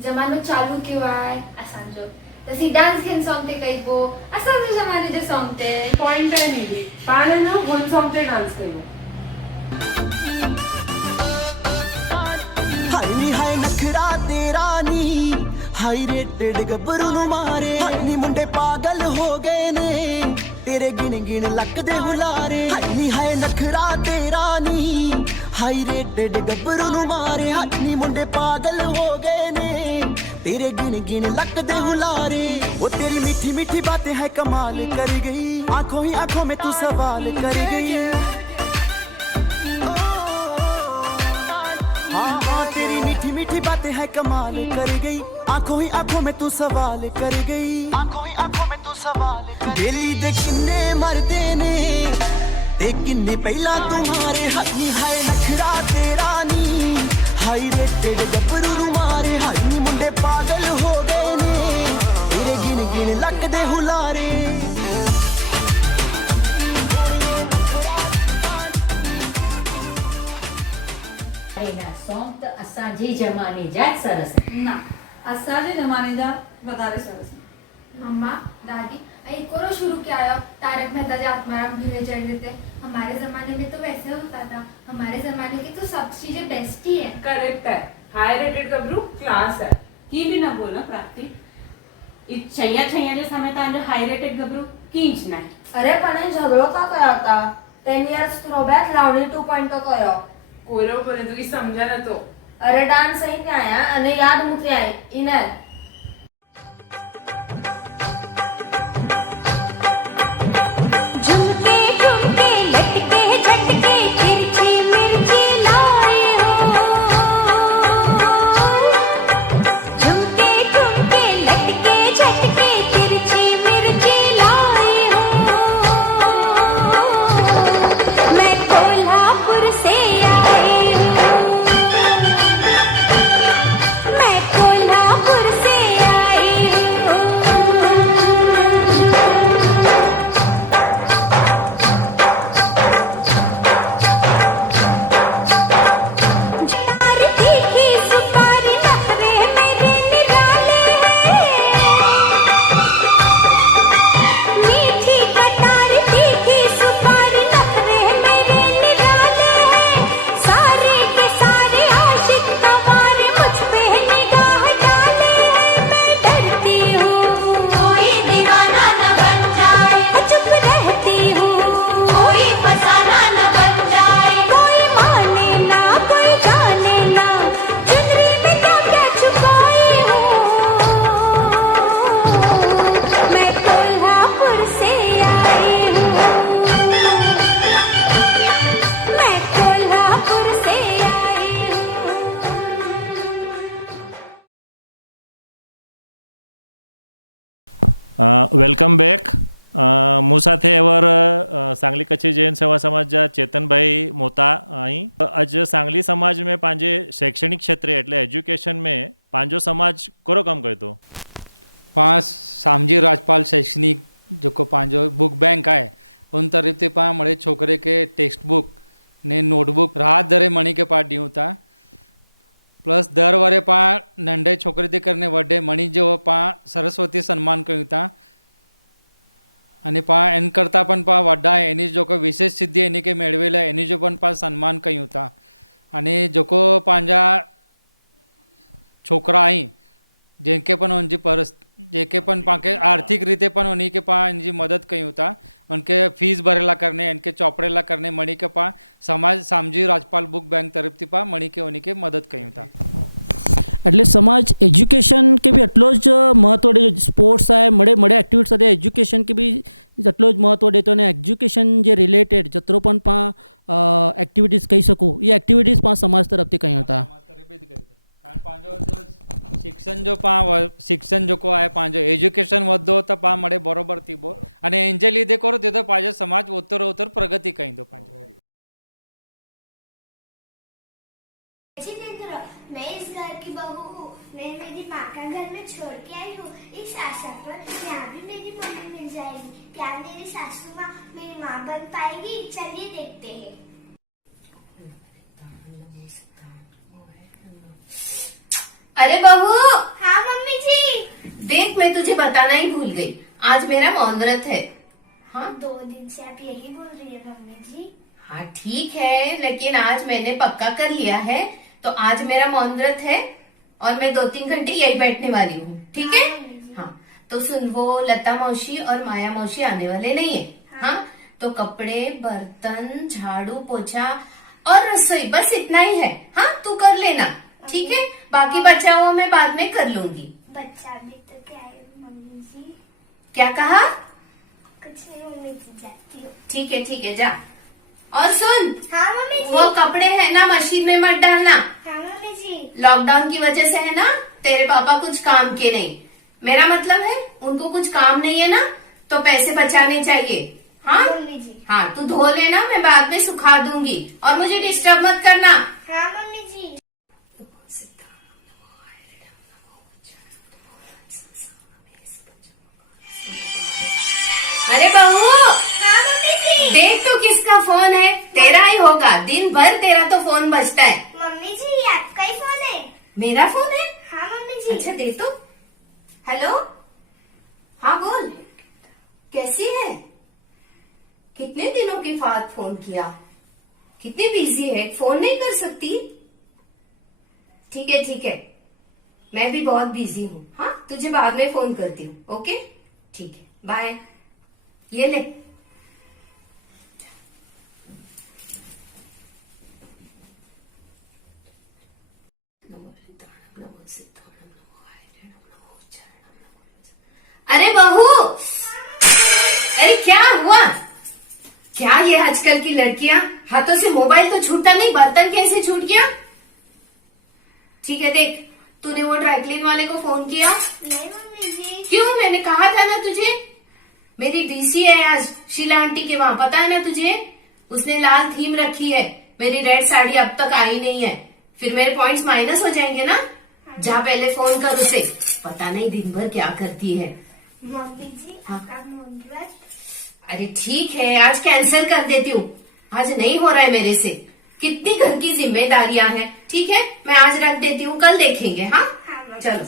जमानो चालू क्यों आए असांजो तसी डांस खेन सॉन्ग ते कइबो असांजो जमाने जे सॉन्ग ते पॉइंट है नहीं पाण न वन सॉन्ग ते डांस कयो हाई हाय नखरा तेरा नी हाई रेटेड गब्बरू नु मारे हाई मुंडे पागल हो गए ने तेरे गिन गिन लगदे हुलारे हाय नखरा तेरा नी हाई रेटेड गब्बरू नु मारे हाई मुंडे पागल हो गए ने तेरे गिन गिन लगदे हुलारे वो तेरी मीठी मीठी बातें है कमाल कर गई आंखों ही आंखों में तू सवाल कर गई हाँ तेरी मीठी मीठी बातें है कमाल कर गई आंखों ही आंखों में तू सवाल कर गई आंखों ही आंखों में तू सवाल कर गई दिल्ली दे किन्ने मरदे ने ते किन्ने पहला तुम्हारे हनी हाय नखरा तेरा नी हाई रेटेड गबरू नु मारे हाई मुंडे पागल हो गए ने तेरे गिन गिन लगदे हुलारे એના સોંગ તો અસાંજે જમાને જા જ સરસ ના અસાંજે જમાને જા વધારે સરસ मम्मा दादी एक और शुरू किया आया तारक मेहता जो आत्माराम धीरे चढ़ रहे थे हमारे जमाने में तो वैसे होता था हमारे जमाने की तो सब चीजें बेस्ट ही है करेक्ट है हाई रेटेड गबरू क्लास है की भी ना बोला प्राप्ति छैया छैया जे समय तांजो हाई रेटेड गबरू कींच नाही अरे पण झगड़ो का कया था 10 इयर्स थ्रोबैक लावणी 2 तो कयो कोरो पण तुकी समजा न तो अरे डांस सही क्या आया अने याद मुके आई इने झुमके झुमके लटके झटके तिरछी मिर्ची लाए हो झुमके झुमके लटके झटके तिरछी मिर्ची लाए हो मैं कोल्हापुर से आई हूँ मैं कोल्हापुर से आई हूँ जटार तीखी सुपारी नखरे मेरे निराले हैं मीठी कटार तीखी सुपारी नखरे मेरे निराले हैं सारे के सारे आशिक तवारे मुझ पे निगाह डाले हैं मैं डरती हूँ कोई दीवाना न बन जाए चुप रहती हूँ कोई फसाना न बन जाए कोई माने ना कोई जाने ना चुनरी में क्या क्या छुपाई हूँ मैं कोल्हापुर से आई हूँ मैं कोल्हापुर से आई हूँ वेलकम बॅक હું સાથે એવર सांगली कच्छी जैन सेवा समाज जा चेतन भाई मोता आई अज सांगली समाज में पांजे शैक्षणिक क्षेत्र एटले एजुकेशन में पांजो समाज करो काम करतो पांच सामजी राजपाल शैक्षणिक जो को पांजो बुक बैंक है उन तरफ से पा मड़े छोकरे के टेक्स्ट बुक ने नोटबुक राहत दरे मणी के पास ड्यू था प्लस दर वरे पा नंढे छोकरी थी करने वडे मणी जो पा सरस्वती सन्मान क्यों था અને પા એન કરતાં પણ પા વડા એની જો કોઈ વિશેષ સિદ્ધિ એની કે મેળવેલા એની જો પણ પા સન્માન કહ્યું હતા અને જો કો પાંજા છોકરા અહીં જેકે પણ उनकी जेके पण पाके आर्थिक रीते पण उन्हीं के पा इनकी मदद कहीं था उनके फीस भरेला करने इनके चौपड़ेला करने मणि के पा समाज सामजी राजपाल बुक बैंक तरफ थी पा मणि के उन्हीं के मदद कहीं था એટલે સમાજ એજ્યુકેશન કે બી એટલો જ મહત્વ દે સ્પોર્ટ્સ आहे મળે મળે એક્ટિવિટી સાથે એજ્યુકેશન કે બી એટલો જ મહત્વ દેતો અને એજ્યુકેશન જે રિલેટેડ જત્રો પણ પા એક્ટિવિટીઝ કહી શકું એ એક્ટિવિટીઝ પા સમાજ તરફથી કહી હતા કારણ પાંજો શિક્ષણ જો પા શિક્ષણ જો કો आहे પાંજો એજ્યુકેશન વધો તો પા મળે બરોબર થીબો અને એન્જે લીધે કરો તે તો પાંજો સમાજ ઉત્તરોત્તર પ્રગતિ કહી દો પાંજો मैं इस घर की बहू हूँ मैं मेरी माँ का घर में छोड़ के आई हूँ इस आशा पर यहाँ भी मेरी मम्मी मिल जाएगी क्या मेरी सासू माँ मेरी माँ बन पाएगी चलिए देखते हैं अरे बहू हाँ मम्मी जी देख मैं तुझे बताना ही भूल गई आज मेरा मौन व्रत है हाँ 2 दिन से आप यही बोल रही है मम्मी जी हाँ ठीक है लेकिन आज मैंने पक्का कर लिया है तो आज मेरा मौन व्रत है और मैं 2-3 घंटे यही बैठने वाली हूँ ठीक है हाँ तो सुन वो लता मौसी और माया मौसी आने वाले नहीं है हाँ तो कपड़े बर्तन झाड़ू पोछा और रसोई बस इतना ही है हाँ तू कर लेना ठीक है बाकी बचा हुआ मैं बाद में कर लूंगी बच्चा भी तो क्या है मम्मी जी क्या कहा कुछ नहीं मम्मी जी जाती हूँ ठीक है जा और सुन हाँ मम्मी जी वो कपड़े है ना मशीन में मत डालना हाँ मम्मी जी लॉकडाउन की वजह से है ना तेरे पापा कुछ काम के नहीं मेरा मतलब है उनको कुछ काम नहीं है ना तो पैसे बचाने चाहिए हाँ मम्मी जी। हाँ तू धो लेना, मैं बाद में सुखा दूंगी और मुझे डिस्टर्ब मत करना। हाँ मम्मी जी। अरे बहू, हाँ मम्मी जी। देख तो किसका फोन है, तेरा ही होगा, दिन भर तेरा तो फोन बजता है। मम्मी जी ये आपका ही फोन है। मेरा फोन है? हाँ मम्मी जी। अच्छा दे तो। हेलो, हाँ बोल, कैसी है? कितने दिनों के बाद फोन किया, कितनी बिजी है, फोन नहीं कर सकती? ठीक है, मैं भी बहुत बिजी हूँ। हाँ तुझे बाद में फोन करती हूँ। ओके ठीक है, बाय। ये ले। अरे बहू, अरे क्या हुआ? क्या ये आजकल की लड़कियां, हाथों से मोबाइल तो छूटता नहीं, बर्तन कैसे छूट गया? ठीक है देख, तूने वो ड्राई क्लीन वाले को फोन किया? नहीं मम्मी जी। क्यों? मैंने कहा था ना तुझे, मेरी डीसी है आज शीला आंटी के वहां, पता है ना तुझे? उसने लाल थीम रखी है, मेरी रेड साड़ी अब तक आई नहीं है, फिर मेरे पॉइंट्स माइनस हो जाएंगे ना। जा पहले फोन कर उसे, पता नहीं दिन भर क्या करती है। मम्मी जी आपका मुहूर्त। अरे ठीक है, आज कैंसिल कर देती हूँ, आज नहीं हो रहा है मेरे से, कितनी घर की जिम्मेदारियां हैं। ठीक है, मैं आज रख देती हूँ, कल देखेंगे। हाँ चलो।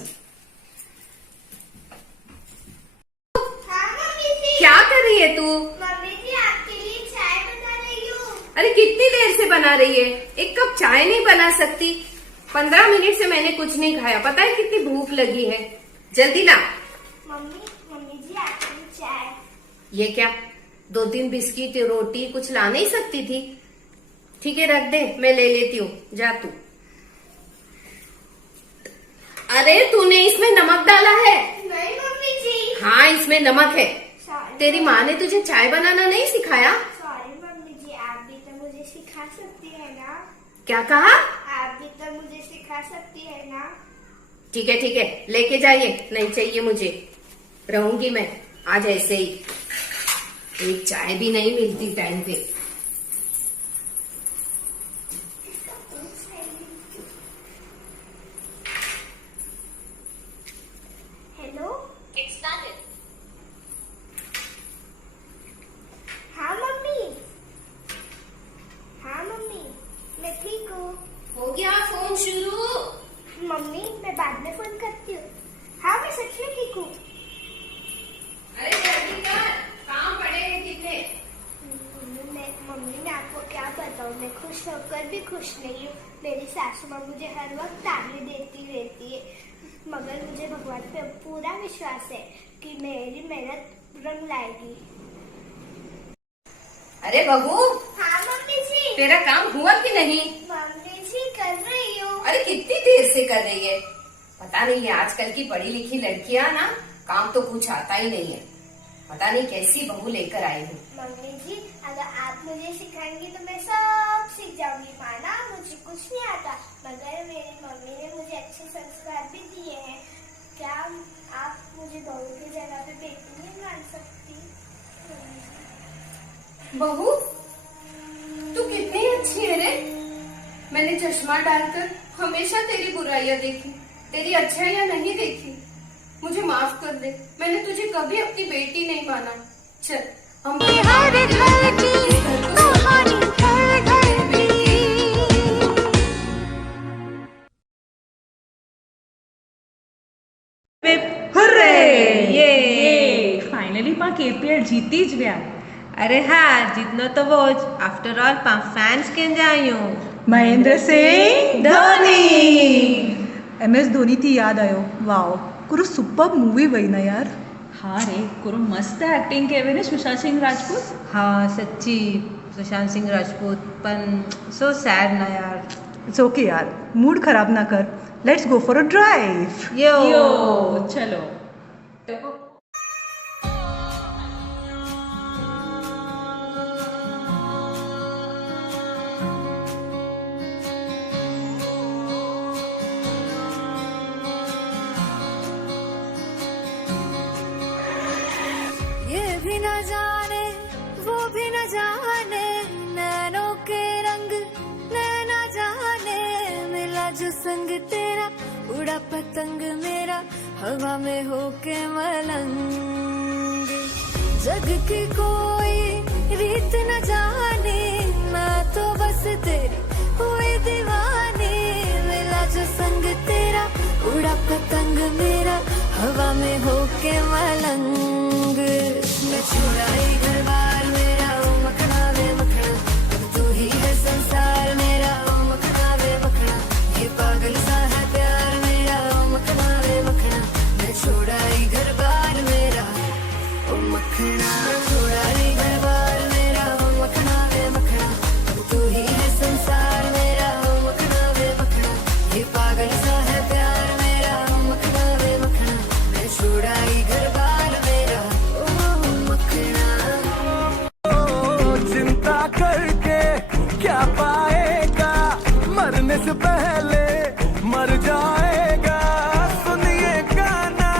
हाँ मम्मी जी। क्या कर रही है तू? मम्मी जी आपके लिए चाय बना रही हूँ। अरे कितनी देर से बना रही है? एक कप चाय नहीं बना सकती? 15 मिनट से मैंने कुछ नहीं खाया, पता है कितनी भूख लगी है, जल्दी ला। मम्मी जी आपके लिए चाय। ये क्या, 2-3 बिस्किट रोटी कुछ ला नहीं सकती थी? ठीक है रख दे, मैं ले लेती हूँ, जा तू। अरे तूने इसमें नमक डाला है? नहीं मम्मी जी। हाँ इसमें नमक है। सॉरी। तेरी माँ ने तुझे चाय बनाना नहीं सिखाया? सॉरी मम्मी जी, आप भी तो मुझे सिखा सकती है ना। क्या कहा? आप भी तो मुझे सिखा सकती है ना। ठीक है, लेके जाइए, नहीं चाहिए मुझे, रहूंगी मैं आज ऐसे ही। एक चाय भी नहीं मिलती टाइम पे। हेलो। हाँ मम्मी। हाँ मम्मी, मैं ठीक हूँ। हो गया फोन शुरू? मम्मी मैं बाद में फोन करती हूँ। हाँ मैं सच में ठीक हूँ। अरे जल्दी कर, काम पड़े हैं कितने। मम्मी मैं आपको क्या बताऊँ, मैं खुश होकर भी खुश नहीं हूँ। मेरी सासू माँ मुझे हर वक्त ताने देती रहती है, मगर मुझे भगवान पे पूरा विश्वास है कि मेरी मेहनत रंग लाएगी। अरे बहू। हाँ मम्मी जी। तेरा काम हुआ कि नहीं? मम्मी जी कर रही हूँ। अरे कितनी देर से कर रही है? पता नहीं है आजकल की पढ़ी लिखी लड़कियां ना, काम तो कुछ आता ही नहीं है, पता नहीं कैसी बहू लेकर आई हूँ। मम्मी जी अगर आप मुझे सिखाएंगी तो मैं सब सीख जाऊंगी। माना मुझे कुछ नहीं आता, मगर मेरी मम्मी ने मुझे अच्छे संस्कार भी दिए हैं। क्या आप मुझे बहू की जगह पे बेटी नहीं मान सकती? बहू तू कितनी अच्छी है रे, मैंने चश्मा डालकर हमेशा तेरी बुराइयां देखी, तेरी अच्छाइयां नहीं देखी। मुझे माफ कर दे, मैंने तुझे कभी अपनी बेटी नहीं माना। चल हम फायनली पा KPL जीती ज गया। अरे हाँ, जीतनो तो वो आफ्टर ऑल पा फैंस के जायो महेंद्र सिंह धोनी। MS धोनी थी याद आयो, वाओ कुरो सुपर मूवी वही ना यार। हाँ रे, कुरो मस्त एक्टिंग केवे ने सुशांत सिंह राजपूत। हाँ सच्ची, सुशांत सिंह राजपूत, पण सो सैड ना यार। इट्स ओके यार, मूड खराब ना कर, let's go for a drive. Yo चलो। ये भी न जाने वो हवा में होके मलंग, जग की कोई रीत न जाने, मैं तो बस तेरी हुई दीवानी। मिला जो संग तेरा उड़ा पतंग मेरा, हवा में होके मलंग। मैं छुड़ाए घर बार मेरा, ओ मखना वे मखना, तू ही है संसार मेरा, ओ मखना वे मखना। ये पागल सा है प्यार मेरा, ओ मखना वे मखना। मैं छुड़ाए घर बार मेरा, ओ मखना। छुड़ाए घर बार मेरा, ओ मखना वे मखना, तू ही है संसार मेरा, ओ मखना वे मखना। ये पागल सा है प्यार मेरा, ओ मखना वे मखना। मैं छुड़ाए घर बार मेरा, ओ मखना। चिंता करके क्या पाएगा, मरने से पहले मर जाएगा। सुनिए गाना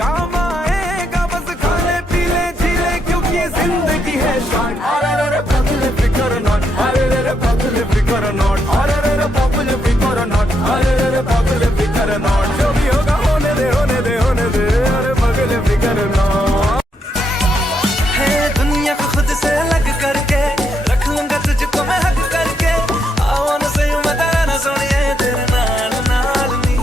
काम आएगा, बस खाने पीने जीने क्योंकि जिंदगी है शॉर्ट। अरे रे पगले फिकर नॉट, अरे रे पगले फिकर नॉट, अरे रे पगले फिकर नॉट, अरे रे पगले फिकर नॉट। जो भी होगा होने दे होने दे होने दे, अरे पगले फिकर नॉट। दुनिया को खुद से अलग करके रख लूंगा तुझको मैं हक करके। I wanna say you मैं तेरा ना सुनिए तेरे नाल नाल नी।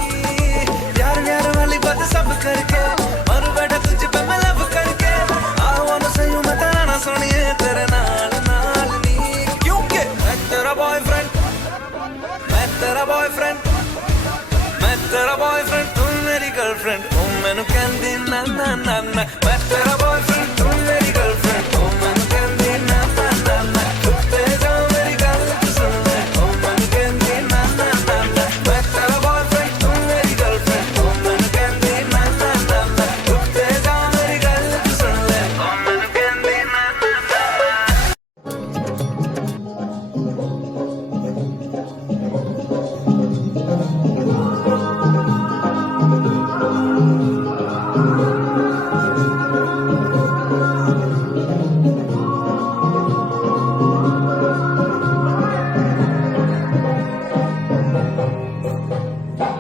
प्यार प्यार वाली बात सब करके मर बैठा तुझ पे मैं लव करके। I wanna say you मैं तेरा ना सुनिए तेरे नाल नाल नी। क्योंकि मैं तेरा बॉयफ्रेंड, मैं तेरा बॉयफ्रेंड, मैं तेरा बॉयफ्रेंड, तू मेरी गर्लफ्रेंड। तू मैनू कहंदी ना ना ना ना, मैं तेरा बॉयफ्रेंड, तू मेरी गर्लफ्रेंड। तू मैनू कहंदी ना ना ना ना, रुकते जाओ मेरी गल तू सुन ले। तू मैनू कहंदी ना ना ना ना, मैं तेरा बॉयफ्रेंड, तू मेरी गर्लफ्रेंड। तू मैनू कहंदी ना ना ना ना, रुकते जाओ मेरी गल तू सुन ले। तू मैनू कहंदी ना ना ना।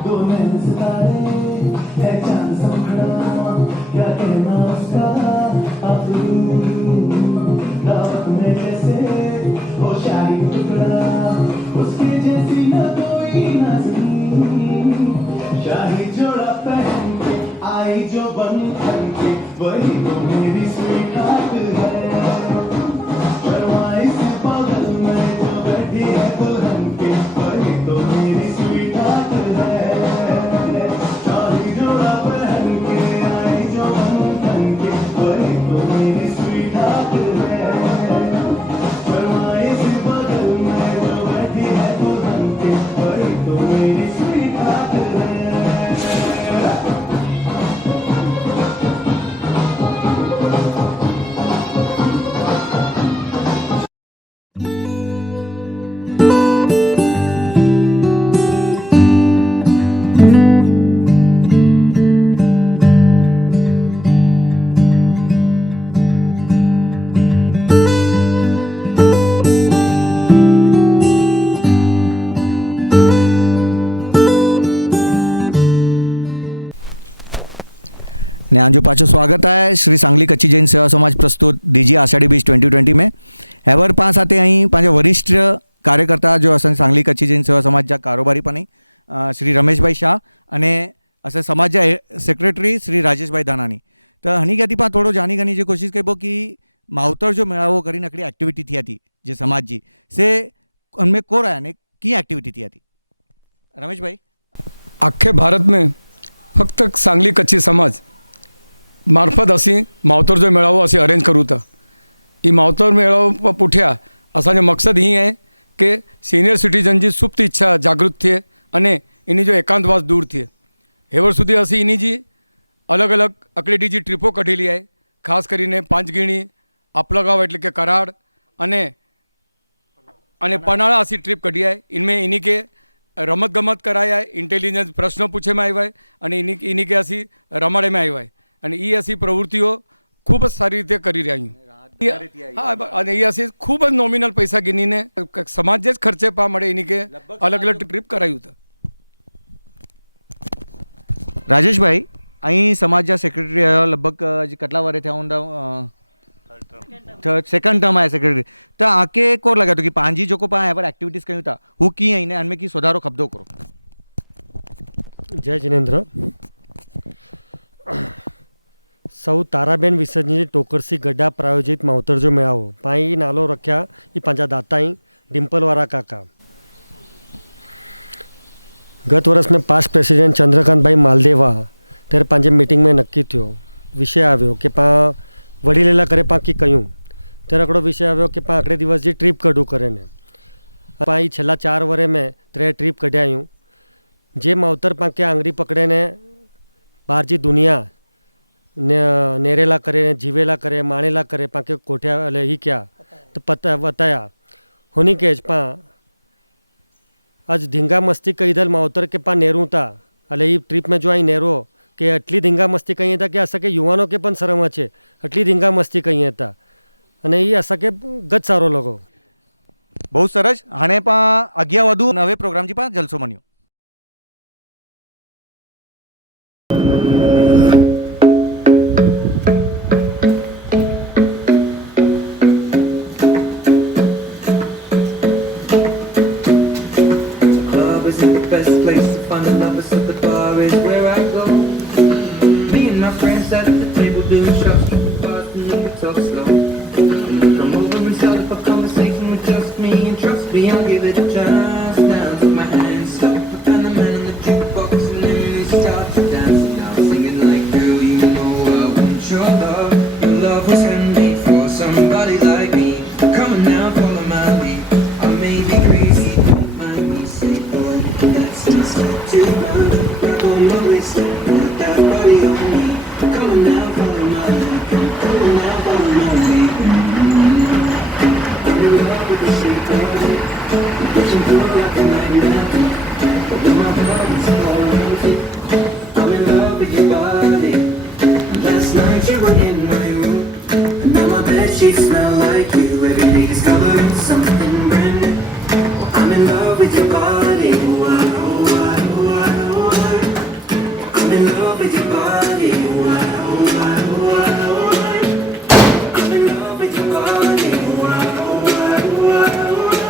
दो नैन सितारे है चांद संखड़ा, क्या कहना उसका अब दावत में कैसे हो शाही टुकड़ा। उसके जैसी न कोई नाज़नी, शाही जोड़ा पहन के आई जो बन के, वही तो मेरी स्वीट हार्ट है। शर्माई से पागल में जो बैठी है दुल्हन के, वही तो मेरी स्वीट हार्ट है। शाही जोड़ा पहन के आई जो बन के, वही तो मेरी स्वीट हार्ट है। शर्माई से पागल में जो बैठी है दुल्हन के, वही तो मेरी स्वीट हार्ट है। ने आज पाचो स्वागत है श्री सांगली कच्ची जैन सेवा समाज प्रस्तुत डीजी आषाढ़ी बीज 2020 में। हैवर पां साथे अहीं पांजा वरिष्ठ कार्यकर्ता जो असन सांगली कच्ची जैन सेवा समाज जा कारोबारी पण श्री रमेशभाई शाह अने असे समाज जा सेक्रेटरी श्री राजेशभाई धानानी। तो हनी गति पां थोड़ो जानी गनी जो कोशिश कबो कि मावतर जो मेळावो करीने आटली एक्टिविटी थी थी जे समाज जी से उनमें को रहा ने की एक्टिविटी थी थी रमेशभाई। आखे भारत में फक्त सांगली कच्ची समाज मार्फत असी मावतर जो मेळावो असी अरेंज करूँ था। ये मावतर मेळावो पुठ्या असांजो मकसद ही है कि सीनियर सिटीजन जी सुप्त इच्छा जागृत थिए अने इनी जो एकांतवास दूर थिए। हेवर सुधी असी इनी जी अलग अलग अकलेटी जी ट्रीपो कढेली है, खास करीने પાંચગીણી, આપલાગાંવ એટલે કે कराड़ अने पनाड़ा असी ट्रीप कढी है। इनमें इन्हीं के रमत गमत कराया है, इंटेलिजेंस प्रश्न पूछे में आया है अने इन्हीं के असी रमाड़े में आया है अने ये असी प्रवृत्तिओ खूब ज सारी रीते करी रही हूँ। हाँ अने ये असी खूब ज नॉमिनल पैसा गिनीने समाज ज खर्चे पा मळे इन्हीं के अलग अलग ट्रीप करायुं था। राजेश भाई અહીં સમાજ સેક્રેટરી લગભગ હજી કેટલા વારે થયા ઊંડા सेकंड टर्म आहे सेक्रेटरी त आके कोर लगा तो कि पांजी जो को पा एवर एक्टिविटीज कयूं था हु की आईने अनमें की सुधारो खपदो करो। जय जिनेन्द्र सौ ताराबेन विसर्जन टोकरसी गड्ढा प्रायोजित मावतर जो मेळावो पाई नालो रख्या ई पांजा दाताई डिम्पलवाला काका। गत वर्ष में पास्ट प्रेसिडेंट चंद्रकांत भाई मालदेवा तेरे पांजे मीटिंग में नक्की थयो विषय आव्यो कि पा वडीलेला करे पा की कयूं ત્યારે આકડો વિષય આવ્યો કે પા આકડે દિવસ જે ટ્રીપ કઢું કરે ને પા એ છેલ્લા 4 વરે મેં ત્રે ટ્રીપ કઢાયું જે માવતર પાંકે આંગળી પકડે ને બહાર जी दुनिया ने नेरेला करे जीवेला करे माणेला करे पाके कोठ्या अले ही क्या तो पता बताया होनी केज पा आज धींगा मस्ती कही दल मावतर के पा नेरू था अले ही ट्रीप में जो आई नेरो के अटली धींगा मस्ती कही था कि असा के युवानों के पण शरम है अटली धींगा मस्ती कही था અને એ અસા કે ગત સારો લગો બહુ સરસ હાણે પા અગિયા વધુ નવે પ્રોગ્રામ જી પા જલસો મન્યો। I'll give it a chance. Now take my hands up and the man in the jukebox, and then we start to dance. Now singing like, girl, you know I want your love. Your love was handmade for somebody like me. Come on now, follow my lead. I may be crazy, don't mind me. Say, boy, let's not stop too long. Grab on my waist and put that body on me. Come on now, follow my lead. Come on now, follow my lead. I'm in love with the shape of it. Pushing through like a magnet, but when my heart is haunted, I'm in love with your body. Last night you were in my room, now my bed sheets smell like you. Every day discovering something brand new. I'm in love with your body. Ooh, ah, ooh, ah, ooh, ah, ooh, ah. I'm in love with your body. Ooh, ah, ooh, ah, ooh, ah, ooh, ah. I'm in love with your body. Ooh, ah, ooh, ah, ooh, ah, ooh, ah.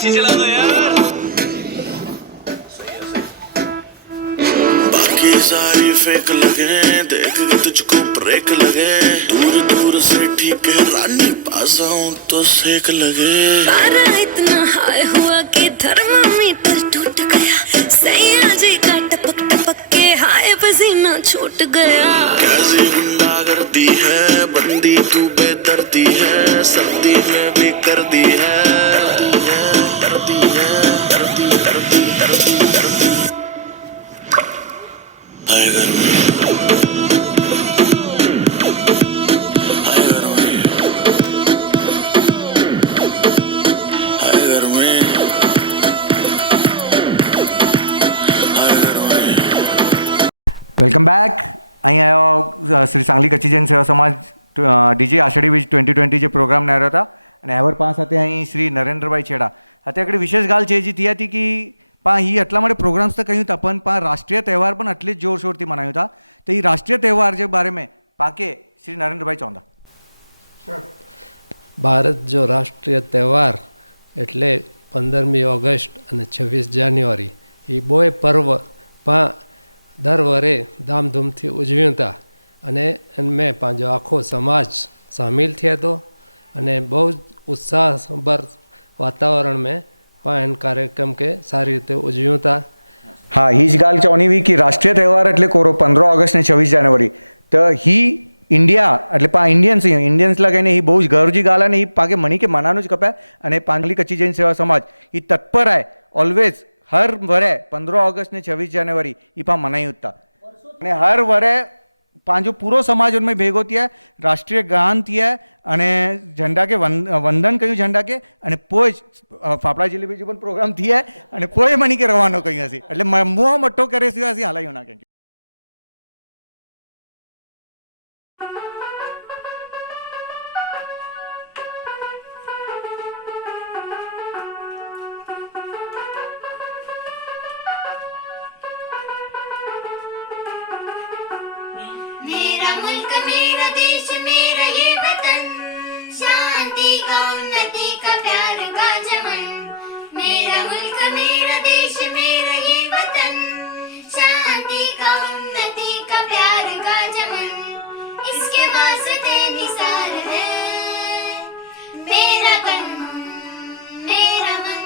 पीछे चला दो यार। बाकी सारी fake लगे, देख के तुझको ब्रेक लगे, दूर दूर से ठीक है रानी, पास आऊं तो सेक लगे। पारा इतना हाई हुआ कि थर्मामीटर टूट गया, सैया जी का टपक टपक के हाय पसीना छूट गया। कैसी गुंडागर्दी है, बंदी तू बेदर्दी है, सर्दी में भी कर दी है, दर्दी है, दर्दी है, दर्दी दर्दी दर्दी दर्दी। हाय गर्मी, हाय गर्मी, हाय गर्मी, हाय गर्मी। Welcome back. અહીં આવ્યો શ્રી સાંગલી કચ્છી જૈન સેવા સમાજ ડીજી આષાઢી બીજ 2020 જે પ્રોગ્રામને આવ્યો હતા અને એવર પાંચ સાથે અહીં શ્રી નરેન્દ્રભાઈ છેડા હતા. એકડી વિશેષ ગાલ છે જે હતી કે પા એ એટલા માટે પ્રોગ્રામ્સ તો કહ્યું હતા પણ પા રાષ્ટ્રીય તહેવાર પણ એટલી જ જોરશોરથી મનાવ્યું હતા. તો એ રાષ્ટ્રીય તહેવાર જે બારે મેં પાકે શ્રી નરેન્દ્રભાઈ ચોંધા. ભારત જો રાષ્ટ્રીય તહેવાર એટલે 15મી ઓગસ્ટ અને 26 જાન્યુઆરી એ બોય પર્વ પા દર વરે ધામધૂમથી ઉજવ્યું હતા અને એમાં પાંજો આખો સમાજ સામેલ થયો હતો અને બહુ જ ઉત્સાહભર વાતાવરણ में પણ કાર્યક્રમ કે સારી રીતે ઉજવ્યું હતા. હા ही જ गाल चवणी हुई कि राष्ट्रीय त्यौहार એટલે કોરો 15 ઓગસ્ટ ને 26 જાન્યુઆરી તો ही इंडिया એટલે પા ઇન્ડિયન્સલા કહીને એ બહુ જ ગર્વજી ગાલ અને એ પાકે મણી કે મનાનું જ કપાય અને પાંગલી કચ્છી જૈન સેવા સમાજ એ તત્પર આય ઓલવેઝ હર વરે 15 ઓગસ્ટ ને 26 જાન્યુઆરી એ પા મનાયું હતા અને હર વરે પાંજો પૂરો સમાજ ઉનमें ભેગો થયા, રાષ્ટ્રીય ગાન થયા અને ઝંડા કે વંદન કહ્યું ઝંડા કે અને પોય ફાફડા જલેબી જો પણ પ્રોગ્રામ થયા અને પોય મની કે રવાનો કહ્યું હશે એટલે મુઓ મટ્ટો કરે સિવાય હસી હાલાયું ના કે मेरा मुल्क मेरा देश मेरा ये वतन, शांति का उन्नति का प्यार का चमन। मेरा मुल्क मेरा देश मेरा ये वतन, शांति का उन्नति का प्यार का चमन। इसके वास्ते निसार है मेरा तन मेरा मन,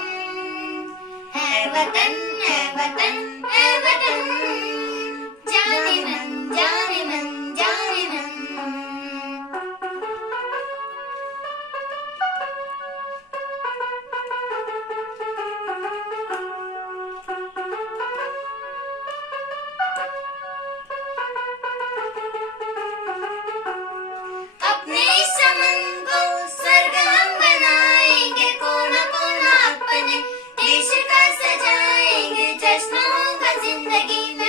है वतन है वतन है वतन, जाने मन जाने मन जाने मन। अपने इस चमन को स्वर्ग हम बनाएंगे, कोना कोना अपने देश का सजाएंगे, जश्न होगा जिंदगी में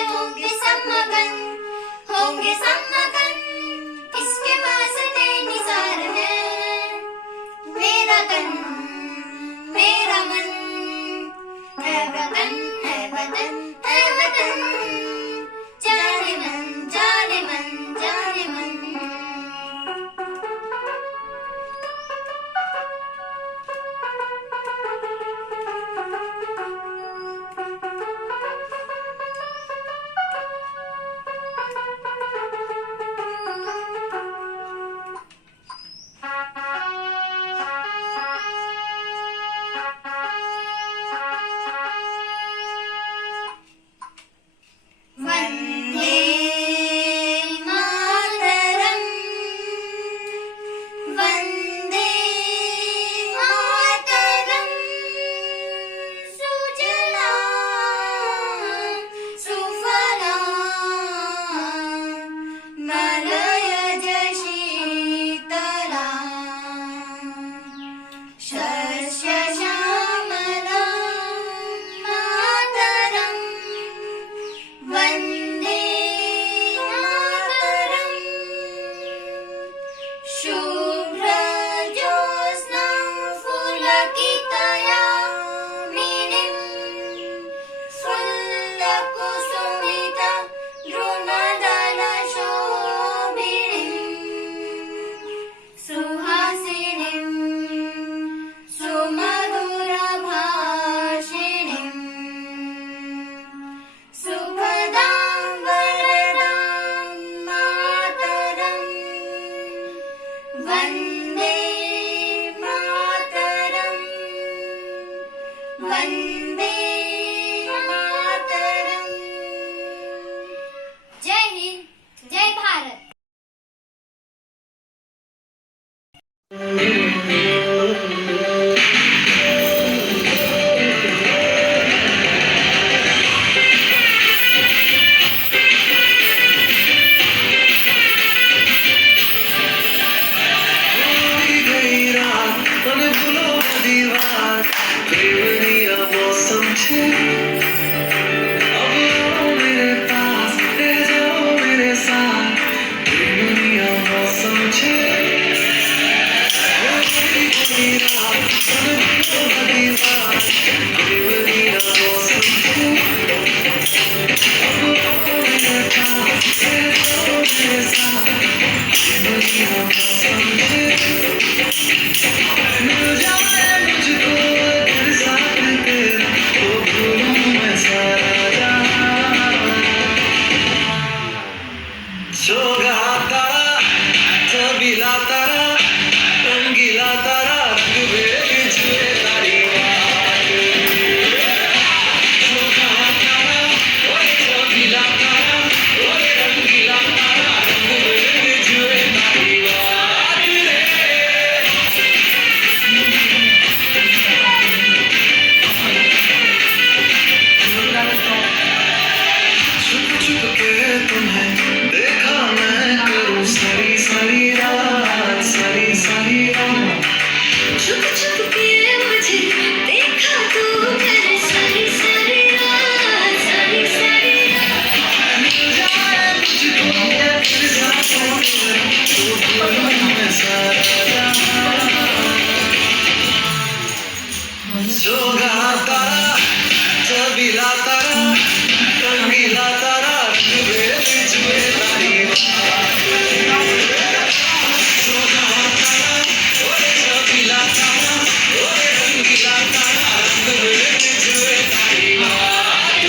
मिल जाए मुझको अगर साथ तेरा तो भूलूं मैं सारा जहां सोगा तारा तबीला तारा रंगीला तारा रंग में जुए तारी बात सोगा तारा ओए तबीला तारा ओए रंगीला तारा रंग में जुए तारी बात रे छुप छुप के तुम्हें देखा मैं करूं सारी सारी रात सारी सारी रात छुप छुप के मुझे देखा तू कर सारी सारी रात सारी सारी रात मिल जाए मुझको फिर साथ तेरा तो भूलूं मैं सारा जहां सोगा तारा तबीला तारा रंगीला तारा रंग में जुए तारी बात सोगा तारा ओए तबीला तारा ओए रंगीला तारा रंग में जुए तारी बात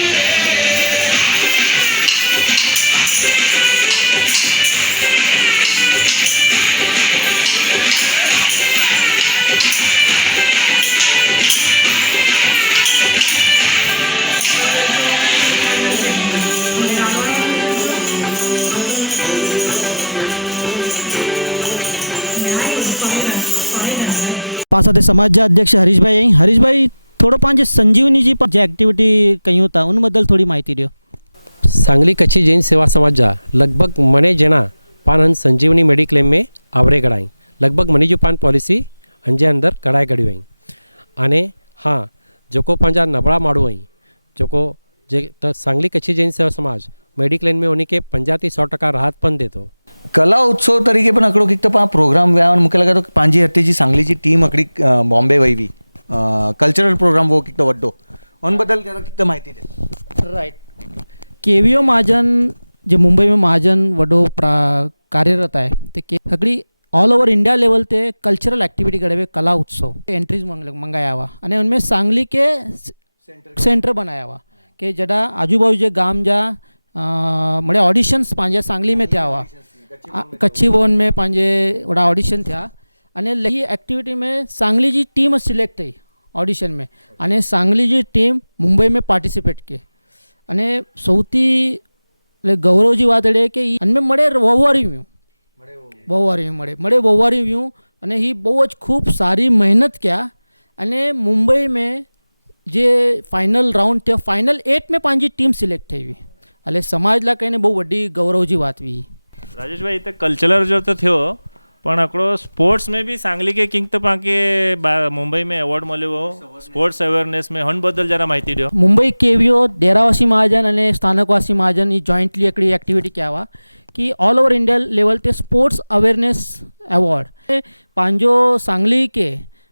पास સાથે સમાજના અધ્યક્ષ હરીશભાઈ અહીં હરીશભાઈ થોડો પાંચ સંજીવનીજી જે એક્ટિવિટી કહ્યું હતા ઉન બદલ થોડી માહિતી દો. सांगली कच्छी जैन सेवा समाजा लगभग मणे जना पान संजीवनी मेडिक्लेम में आवरे गड़ाई लगभग मनी जो पान पॉलिसी अंजे अंदर कढ़ाई गड़ी आई अने हाँ जोको पंजा नबड़ा माड़ू आई जोको जे तो सांगली कच्छी जैन सेवा समाज मेडिक्लेम में उन्हीं के 50 થી 100% राहत पण देतो. कला उत्सव तरीके पण अकड़ो किक तो प्रोग्राम व्या मूंखे लगे तो पंहिंजी हथे जी सांगली जी टीम अकड़ी बॉम्बे वही हुई कल्चरल प्रोग्राम वो किक तो वड्डो उन बदल जरा किक तो माहिती दे. राइट केवीओ महाजन जे मुंबई में महाजन वडो कार्यरत आहे ते सगळी ऑल ओवर इंडिया लेवल ते कल्चरल एक्टिविटी करे हुए कला उत्सव एंट्रीज मंगाया हुआ અને उनमें सांगली के सेंटर बनाया हुआ कि जड़ा आजू बाजू जे गाम जा मड़े ऑडिशन्स पंहिंजे सांगली में थिया हुआ कच्छी भवन में पंहिंजे वड़ा ऑडिशन थिया अने लही एक्टिविटी में सांगली जी टीम सिलेक्ट थी ऑडिशन में अने सांगली जी टीम मुंबई में पार्टिसिपेट की अने सौथी गौरव जी बात एड़े कि अनमें मळे वहुवारी वहुवारी व्यू अने ही बहुत खूब सारी मेहनत किया अने मुंबई में जे फाइनल राउंड थे फाइनल 8 में पंहिंजी टीम सिलेक्ट थी हुई એટલે સમાજ લા કહીને બહુ વડી ગૌરવજી વાત हुई. राजेश भाई कल्चरल जो तो थियो पण आकड़ो स्पोर्ट्स में भी सांगली के किंग तो पाके मुंबई में अवॉर्ड मळ्यो हो स्पोर्ट्स अवेरनेस में हन बदल जरा माहिती दो. मुंबई केवीओ डेरावासी महाजन અને સ્થાનકવાસી महाजन ये जॉइंटली एकड़ी एक्टिविटी क्या हुआ कि ऑल ओवर इंडिया लेवल ते स्पोर्ट्स अवेरनेस अवॉर्ड पांजो सांगली के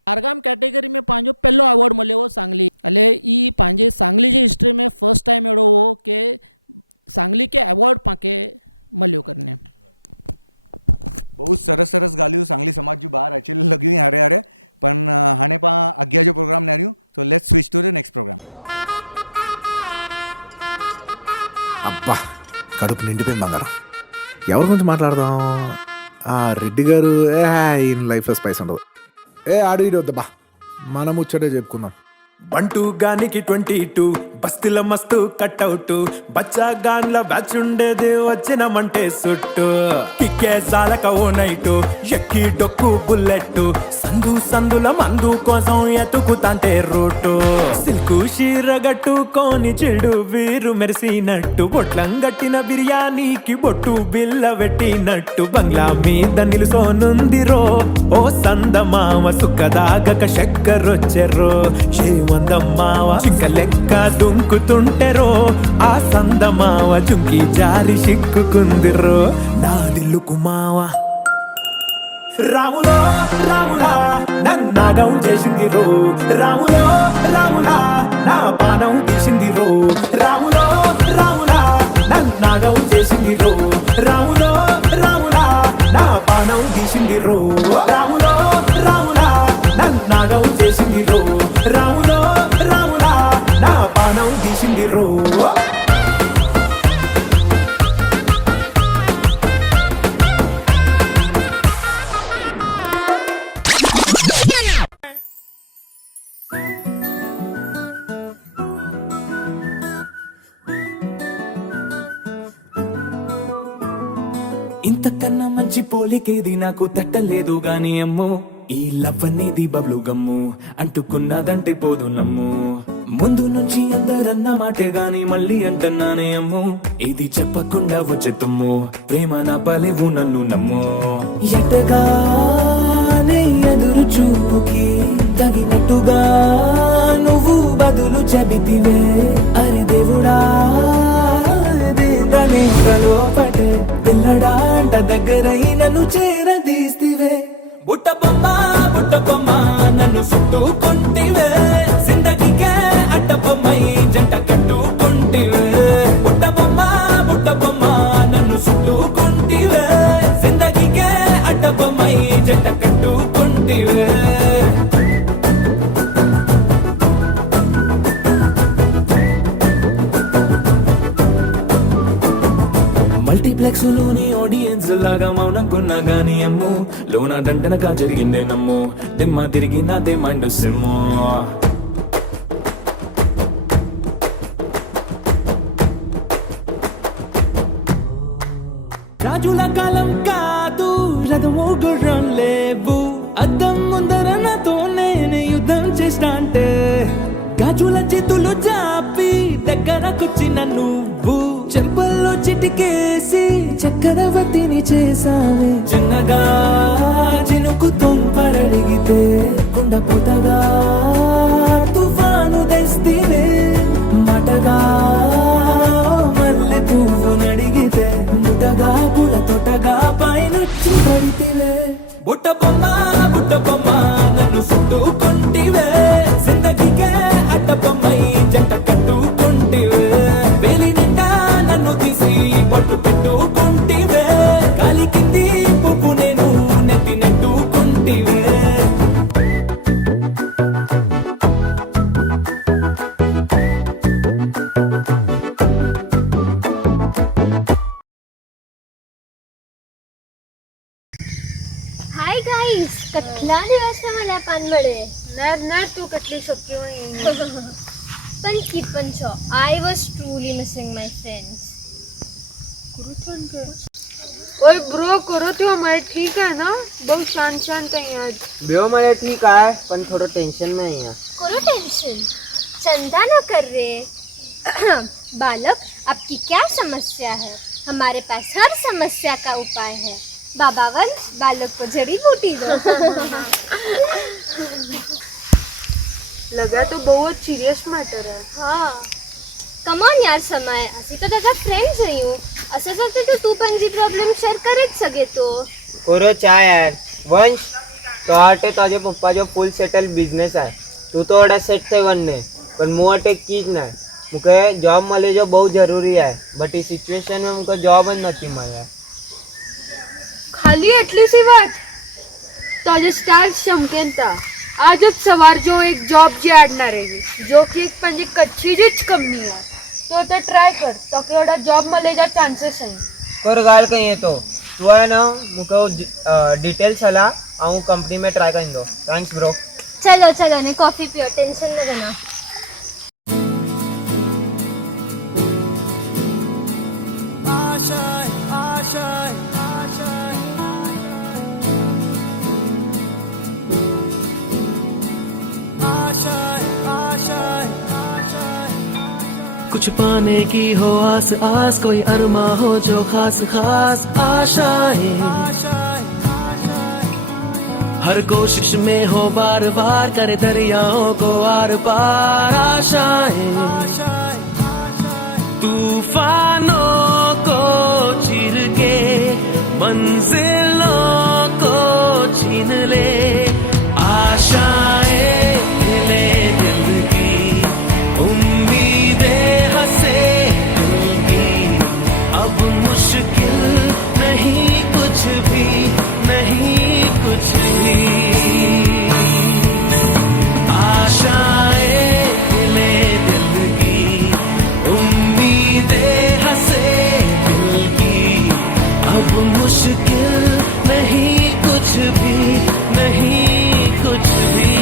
आरगाम कैटेगरी में पांजो पहलो अवॉर्ड मळ्यो हो सांगली એટલે ई पांजे सांगली जी हिस्ट्री में फर्स्ट टाइम एड़ो हो कि सांगली के अवॉर्ड पाके मळ्यो करने. बहुत सरस सरस ॻाल्हियूं सांगली समाज जूं ॿाहिरि अची लॻियूं हारे हारे पण हाणे पाण अॻियां जो प्रोग्राम ॾियूं so let's switch to the next program. అబ్బా కడుపు నిండిపోయింది బంగారం. ఎవరి గురించి మాట్లాడదాం? రెడ్డి గారు ఈయన లైఫ్లో స్పైస్ ఉండదు. ఆడు ఇడు వద్దబ్బా మనం ముచ్చటే చెప్పుకుందాం. బంటూ గానికి 22 బస్తీల మస్తు కట్అవుట్ బచ్చా గాన్ల బ్యాచ్ ఉండేది వచ్చినమంటే సుట్టు కిక్కే సాలక ఓ నైటు ఎక్కి డొక్కు బుల్లెట్ సందు సందుల మందు కోసం ఎతుకుతాంటే రూటు సిల్కు షీరగట్టుకోని చెడు వీరు మెరిసినట్టు బొట్లం గట్టిన బిర్యానీకి బొట్టు బిల్ల పెట్టినట్టు బంగ్లా మీద నిలుసోనుందిరో ఓ సందమామ సుఖదాగక చక్కరొచ్చెరో ఏమందమ్మావ చింక లెక్క దుంకుతుంటెరో ఆ సందమావ చుంకి జారి సిక్కుకుందిరో నా దిల్లుకు మావ రాములో రాములా నన్నాగం చేసిందిరో రాములో రాములా నా పానం తీసిందిరో రాములో రాములా నన్నాగం చేసిందిరో రాములో రాములా నా పానం పానం తీసింది రో రాములో రాములా నన్నాగం చేసింది రో రాములో రాములా నా పానం తీసింది రో ఇంతకన్నా మంచి పోలికేది నాకు తట్టలేదు గాని అమ్మో ఈ లవ్ అనేది బబ్లు గమ్ము అంటుకున్నదంటే పోదు నమ్ము ముందు నుంచి అందరన్న మాటే గాని మళ్ళీ అంటన్నానే అమ్ము ఇది చెప్పకుండా వచ్చే తుమ్ము ప్రేమ నా పలేవు నన్ను నమ్ము ఎటగానే ఎదురు చూపుకి తగినట్టుగా నువ్వు బదులు చెబితివే అరే దేవుడా లోపటే తెల్లడాంట దగ్గరై నన్ను చేరదీస్తివే బుట్టబొమ్మ బుట్టబొమ్మ నన్ను చుట్టుకుంటివే జిందగీకే అడ్డబొమ్మై జంట కట్టుకుంటివే బుట్టబొమ్మ బుట్టబొమ్మ నన్ను చుట్టుకుంటివే జిందగీకే అడ్డబొమ్మై జంట కట్టుకుంటివే మల్టీప్లెక్స్ లోని ఆడియన్స్ లాగా మౌనంకున్నా గాని అమ్ము లోన దంటనగా జరిగిందే నమ్ము దిమ్మ తిరిగి నాదే మైండ్ సిమ్ము రాజుల కాలం కాదు రథము గుర్రం లేవు అద్దం ముందర నాతో నేను యుద్ధం చేస్తా అంటే గాజుల చేతులు జాపి దగ్గరకొచ్చిన నువ్వు చెంపల్లో చిటికేసి చక్రవర్తిని చేసావే చిన్నగా చినుకు తుంపరడిగితే కొండ పెద్దగా తుఫాను తెస్తివే మటగా మల్లె పువ్వు నడిగితే ముటగా పుల తొటగా పైనొచ్చి పడితివే బుట్టబొమ్మ బుట్టబొమ్మ నన్ను చుట్టుకుంటివే జిందగీకే అడ్డబొమ్మై జంట కట్టుకుంటివే వేలి నిండా నన్ను తీసి పట్టు పెట్టుకుంటివే గాలి కింది పువ్వు నేను నెత్తి నెట్టుకుంటివే हाय गाइस कतला दिवस में मला पान बळे नर नर तू कतली शक्य पण किपन छो I was truly missing my friends ओए ब्रो करो तो हमारे ठीक है ना दो शांत शांत है आज ब्रो मेरा ठीक है पण थोड़ा टेंशन नहीं है करो टेंशन चिंता न कर रे बालक आपकी क्या समस्या है हमारे पास हर समस्या का उपाय है बाबा वंश बालक को जड़ी बूटी दो लगा तो बहुत सीरियस मैटर है हाँ कमॉन यार समय असी तो त्याचा फ्रेंड्स रही हूँ असं जर तू पण जी प्रॉब्लेम शेअर करेच सगे तो करो चाय यार वंश तो आटे ताजे पप्पा जो फुल सेटल बिजनेस है तू तो ओडा सेट थे वनने पर मुझे एक चीज नहीं मुझे जॉब मिले जो बहुत जरूरी है बट इस सिचुएशन में मुझे जॉब ही नहीं मिला खाली એટલી સી વાત તાજે સ્ટાર ચમકેન તા आज सवार जो एक जॉब जी आडना रहेगी जो कि एक पंजी कच्ची जी कंपनी है तो ट्राय कर तो केवड़ा जॉब मिले जा चांसेस हैं कर गाल कहीं है तो तू है ना मुझे डिटेल्स हला आऊँ कंपनी में ट्राई कर दो थैंक्स ब्रो चलो चलो ने कॉफी पियो टेंशन न लेना कुछ पाने की हो आस आस कोई अरमा हो जो खास खास आशाएं हर कोशिश में हो बार बार करे दरियाओं को आर पार आशाएं तूफानों को चीर के मंजिलों को छीन ले आशाएं ले दिल की उम्मीदें हंसे अब मुश्किल नहीं कुछ भी नहीं कुछ भी आशाएं ले दिल की उम्मीदें हंसे दिल की अब मुश्किल नहीं कुछ भी नहीं कुछ भी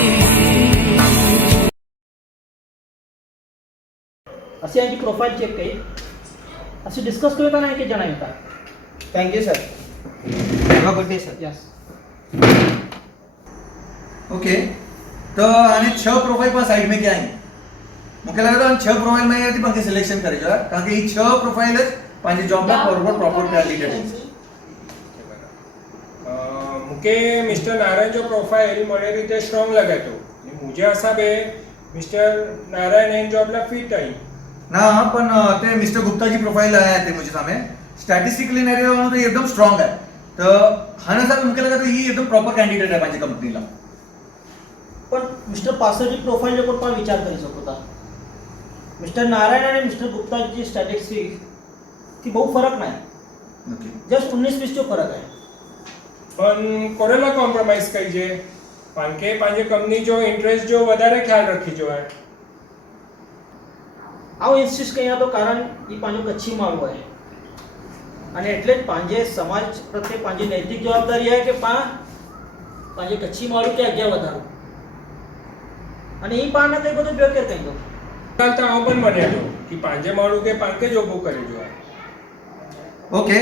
अशी यांची प्रोफाईल चेक करी अशी डिस्कस करूया नाही की जणा येतात. Thank you sir. Have good day sir. Yes. Okay तो आने 6 प्रोफाइल पर साइड में क्या है मुझे लगा था 6 प्रोफाइल में यदि पंखे सिलेक्शन करेगा कारण कि 6 प्रोफाइल पांचे जॉब ला फॉरवर्ड प्रॉपर कैंडिडेट है. मुके मिस्टर नारायण जो प्रोफाइल મને રીતે સ્ટ્રોંગ લાગે તો મુજે हिसाबे मिस्टर नारायण एन जॉबला फिट आहे ना पण ते मिस्टर गुप्ता जी प्रोफाइल आहे ते मुझे सामने स्टॅटिस्टिकली नाही तो एकदम स्ट्रॉंग आहे तर हाना साहेब मुझे लगा तो ही एकदम प्रॉपर कैंडिडेट आहे पांचे कंपनीला. पण मिस्टर पासरची प्रोफाईल जो पण विचार करू शकता. मिस्टर नारायण आणि मिस्टर गुप्ताची स्टॅटिस्टिक्स ती बहुत फरक नाही. जस्ट 19-20 जो फरक आहे. પણ કોરેલા કોમ્પ્રોમાઇઝ કરી છે કારણ કે પાંજે કંપની જો ઇન્ટરેસ્ટ જો વધારે ખ્યાલ રખી જો है આવું ઇન્સિસ્ટ કર્યા તો કારણ એ પાંજો કચ્છી માળું आहे અને એટલે જ પાંજે સમાજ પ્રત્યે પાંજી નૈતિક જવાબદારી आहे કે પાંજે કચ્છી માળું કે આગળ વધારું અને એ પાના કઈ બધું બેકે કહી દો. કાલ તો આવું પણ મને જો કે પાંજે માળું કે પાંકે જો બહુ કરે જો है. ओके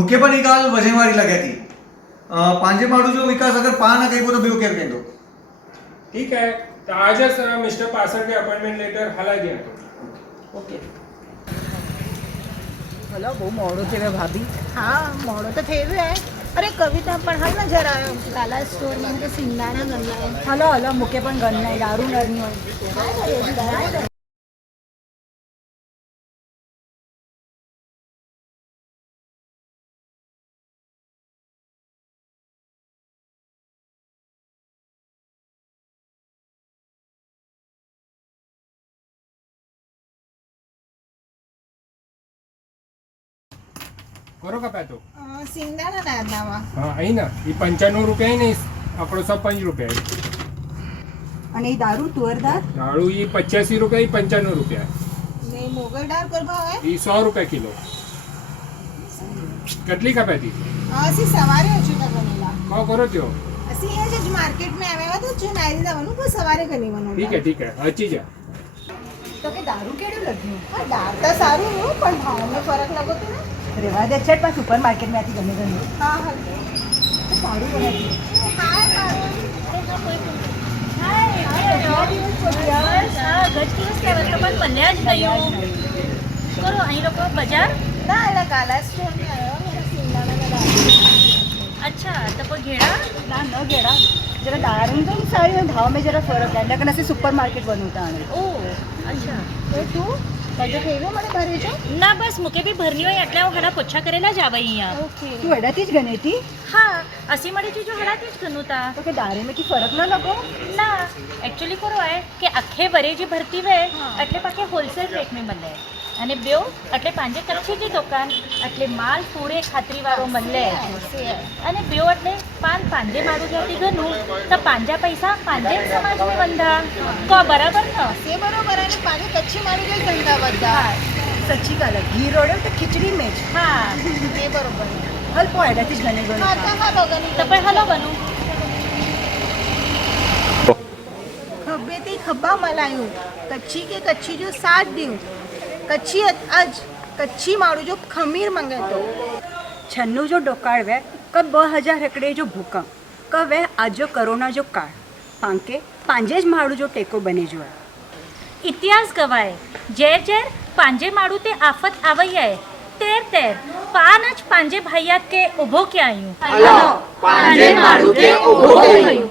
मुख्य पण ही काल वजनवारी लगी थी पांजे माड़ू जो विकास अगर पा ना कहीं तो बेव केर कहीं ठीक है तो आज मिस्टर पासर के अपॉइंटमेंट लेटर हला दिया तो ओके. હલો બહુ મોડું થયું ભાભી. હા મોડો તો થઈ ગયો है. अरे कविता पण हाल ना जरा काला स्टोर में तो सिंगाना गल्ला હલો હલો મૂકે પણ ઘર નહીં દારૂ નરનું करो का पैतो सिंगाना नाही नावा हाँ आई ना ये 95 रुपया ही नहीं આપણો 5 रुपया है અને એ દારૂ તુવરદાર दारू ये 85 रुपया ही 95 रुपया ने मोगलदार कोण भाव आहे ये 100 रुपया किलो कटली का पैती अशी सवारे अशी लगनेला का करो त्यो अशी ये जो मार्केट में आवे तो जो नारी जावनु को सवारे गनी वनो ठीक है अच्छी जा तो के दारू केडू लग्યું હા દાર તો સારું નો પણ ભાવ में फरक लगो तो ना રેવા દે છટ પા સુપર માર્કેટ में आती गनो गनो हां हां તો સારું બને हाय मारो देखा कोई હાય કે દિવસ બસ હા ગત દિવસ તો પણ બન્યા જ નહીં કરો અહીં લોકો બજાર ना એટલે કાલા સ્ટોર में आयो मेरा सिंगाना का अच्छा तो कोई घेड़ा ના ન ઘેડા જરા દારૂ તો સારી ભાવ में जरा फरक है लेकिन ऐसे सुपर मार्केट बनवता है ओ अच्छा ए तू તાજો કેવે મને ભરે છો ના બસ મુકે બી ભરની હોય એટલે હું હડા પોછા કરેલા જ આવે અહીંયા ओके तू एडाती ज गने थी હા અસી મળી ચીજો હડાથી જ ગનુતા तो के दारे में की फरक ना लगो ના एक्चुअली કરો है કે આખે વરે જે ભરતી વે એટલે પાકે હોલસેલ રેટ में મળે અને બ્યો એટલે પાંજે કચ્છી જે દુકાન એટલે માલ પૂરે ખાતરી વાળો મળે અને બ્યો એટલે પાંજે મારું જાતી ગનું તો પાંજા પૈસા પાંજે સમાજ में બંધા તો બરાબર ન से बरोबर आणि पाणी कच्ची मारू जाय धंदा बद्दा सच्ची काला घी रोडे ते खिचड़ी में હા ते बरोबर हल पो एडाती ज गने गनो आता हा लोगनी તો પણ હલો બનું खब्बे ती खब्बा मलायूं कच्ची के कच्ची जो 60 दियो कच्ची आज कच्ची मारू जो खमीर मंगातो छन्नू जो डोकाळ वे क 2000 हेकड़े जो भूकंप क वे आज जो कोरोना जो काळ पांके पांजे ज मारू जो टेको बने जो है इतिहास गवाय जेर जेर પાંજે માળું તે આફત આવી आहे તેર તેર પાન જ પાંજે ભાઈયાત કે ઊભો કે આયું પાંજે માળું કે ઊભો કર્યું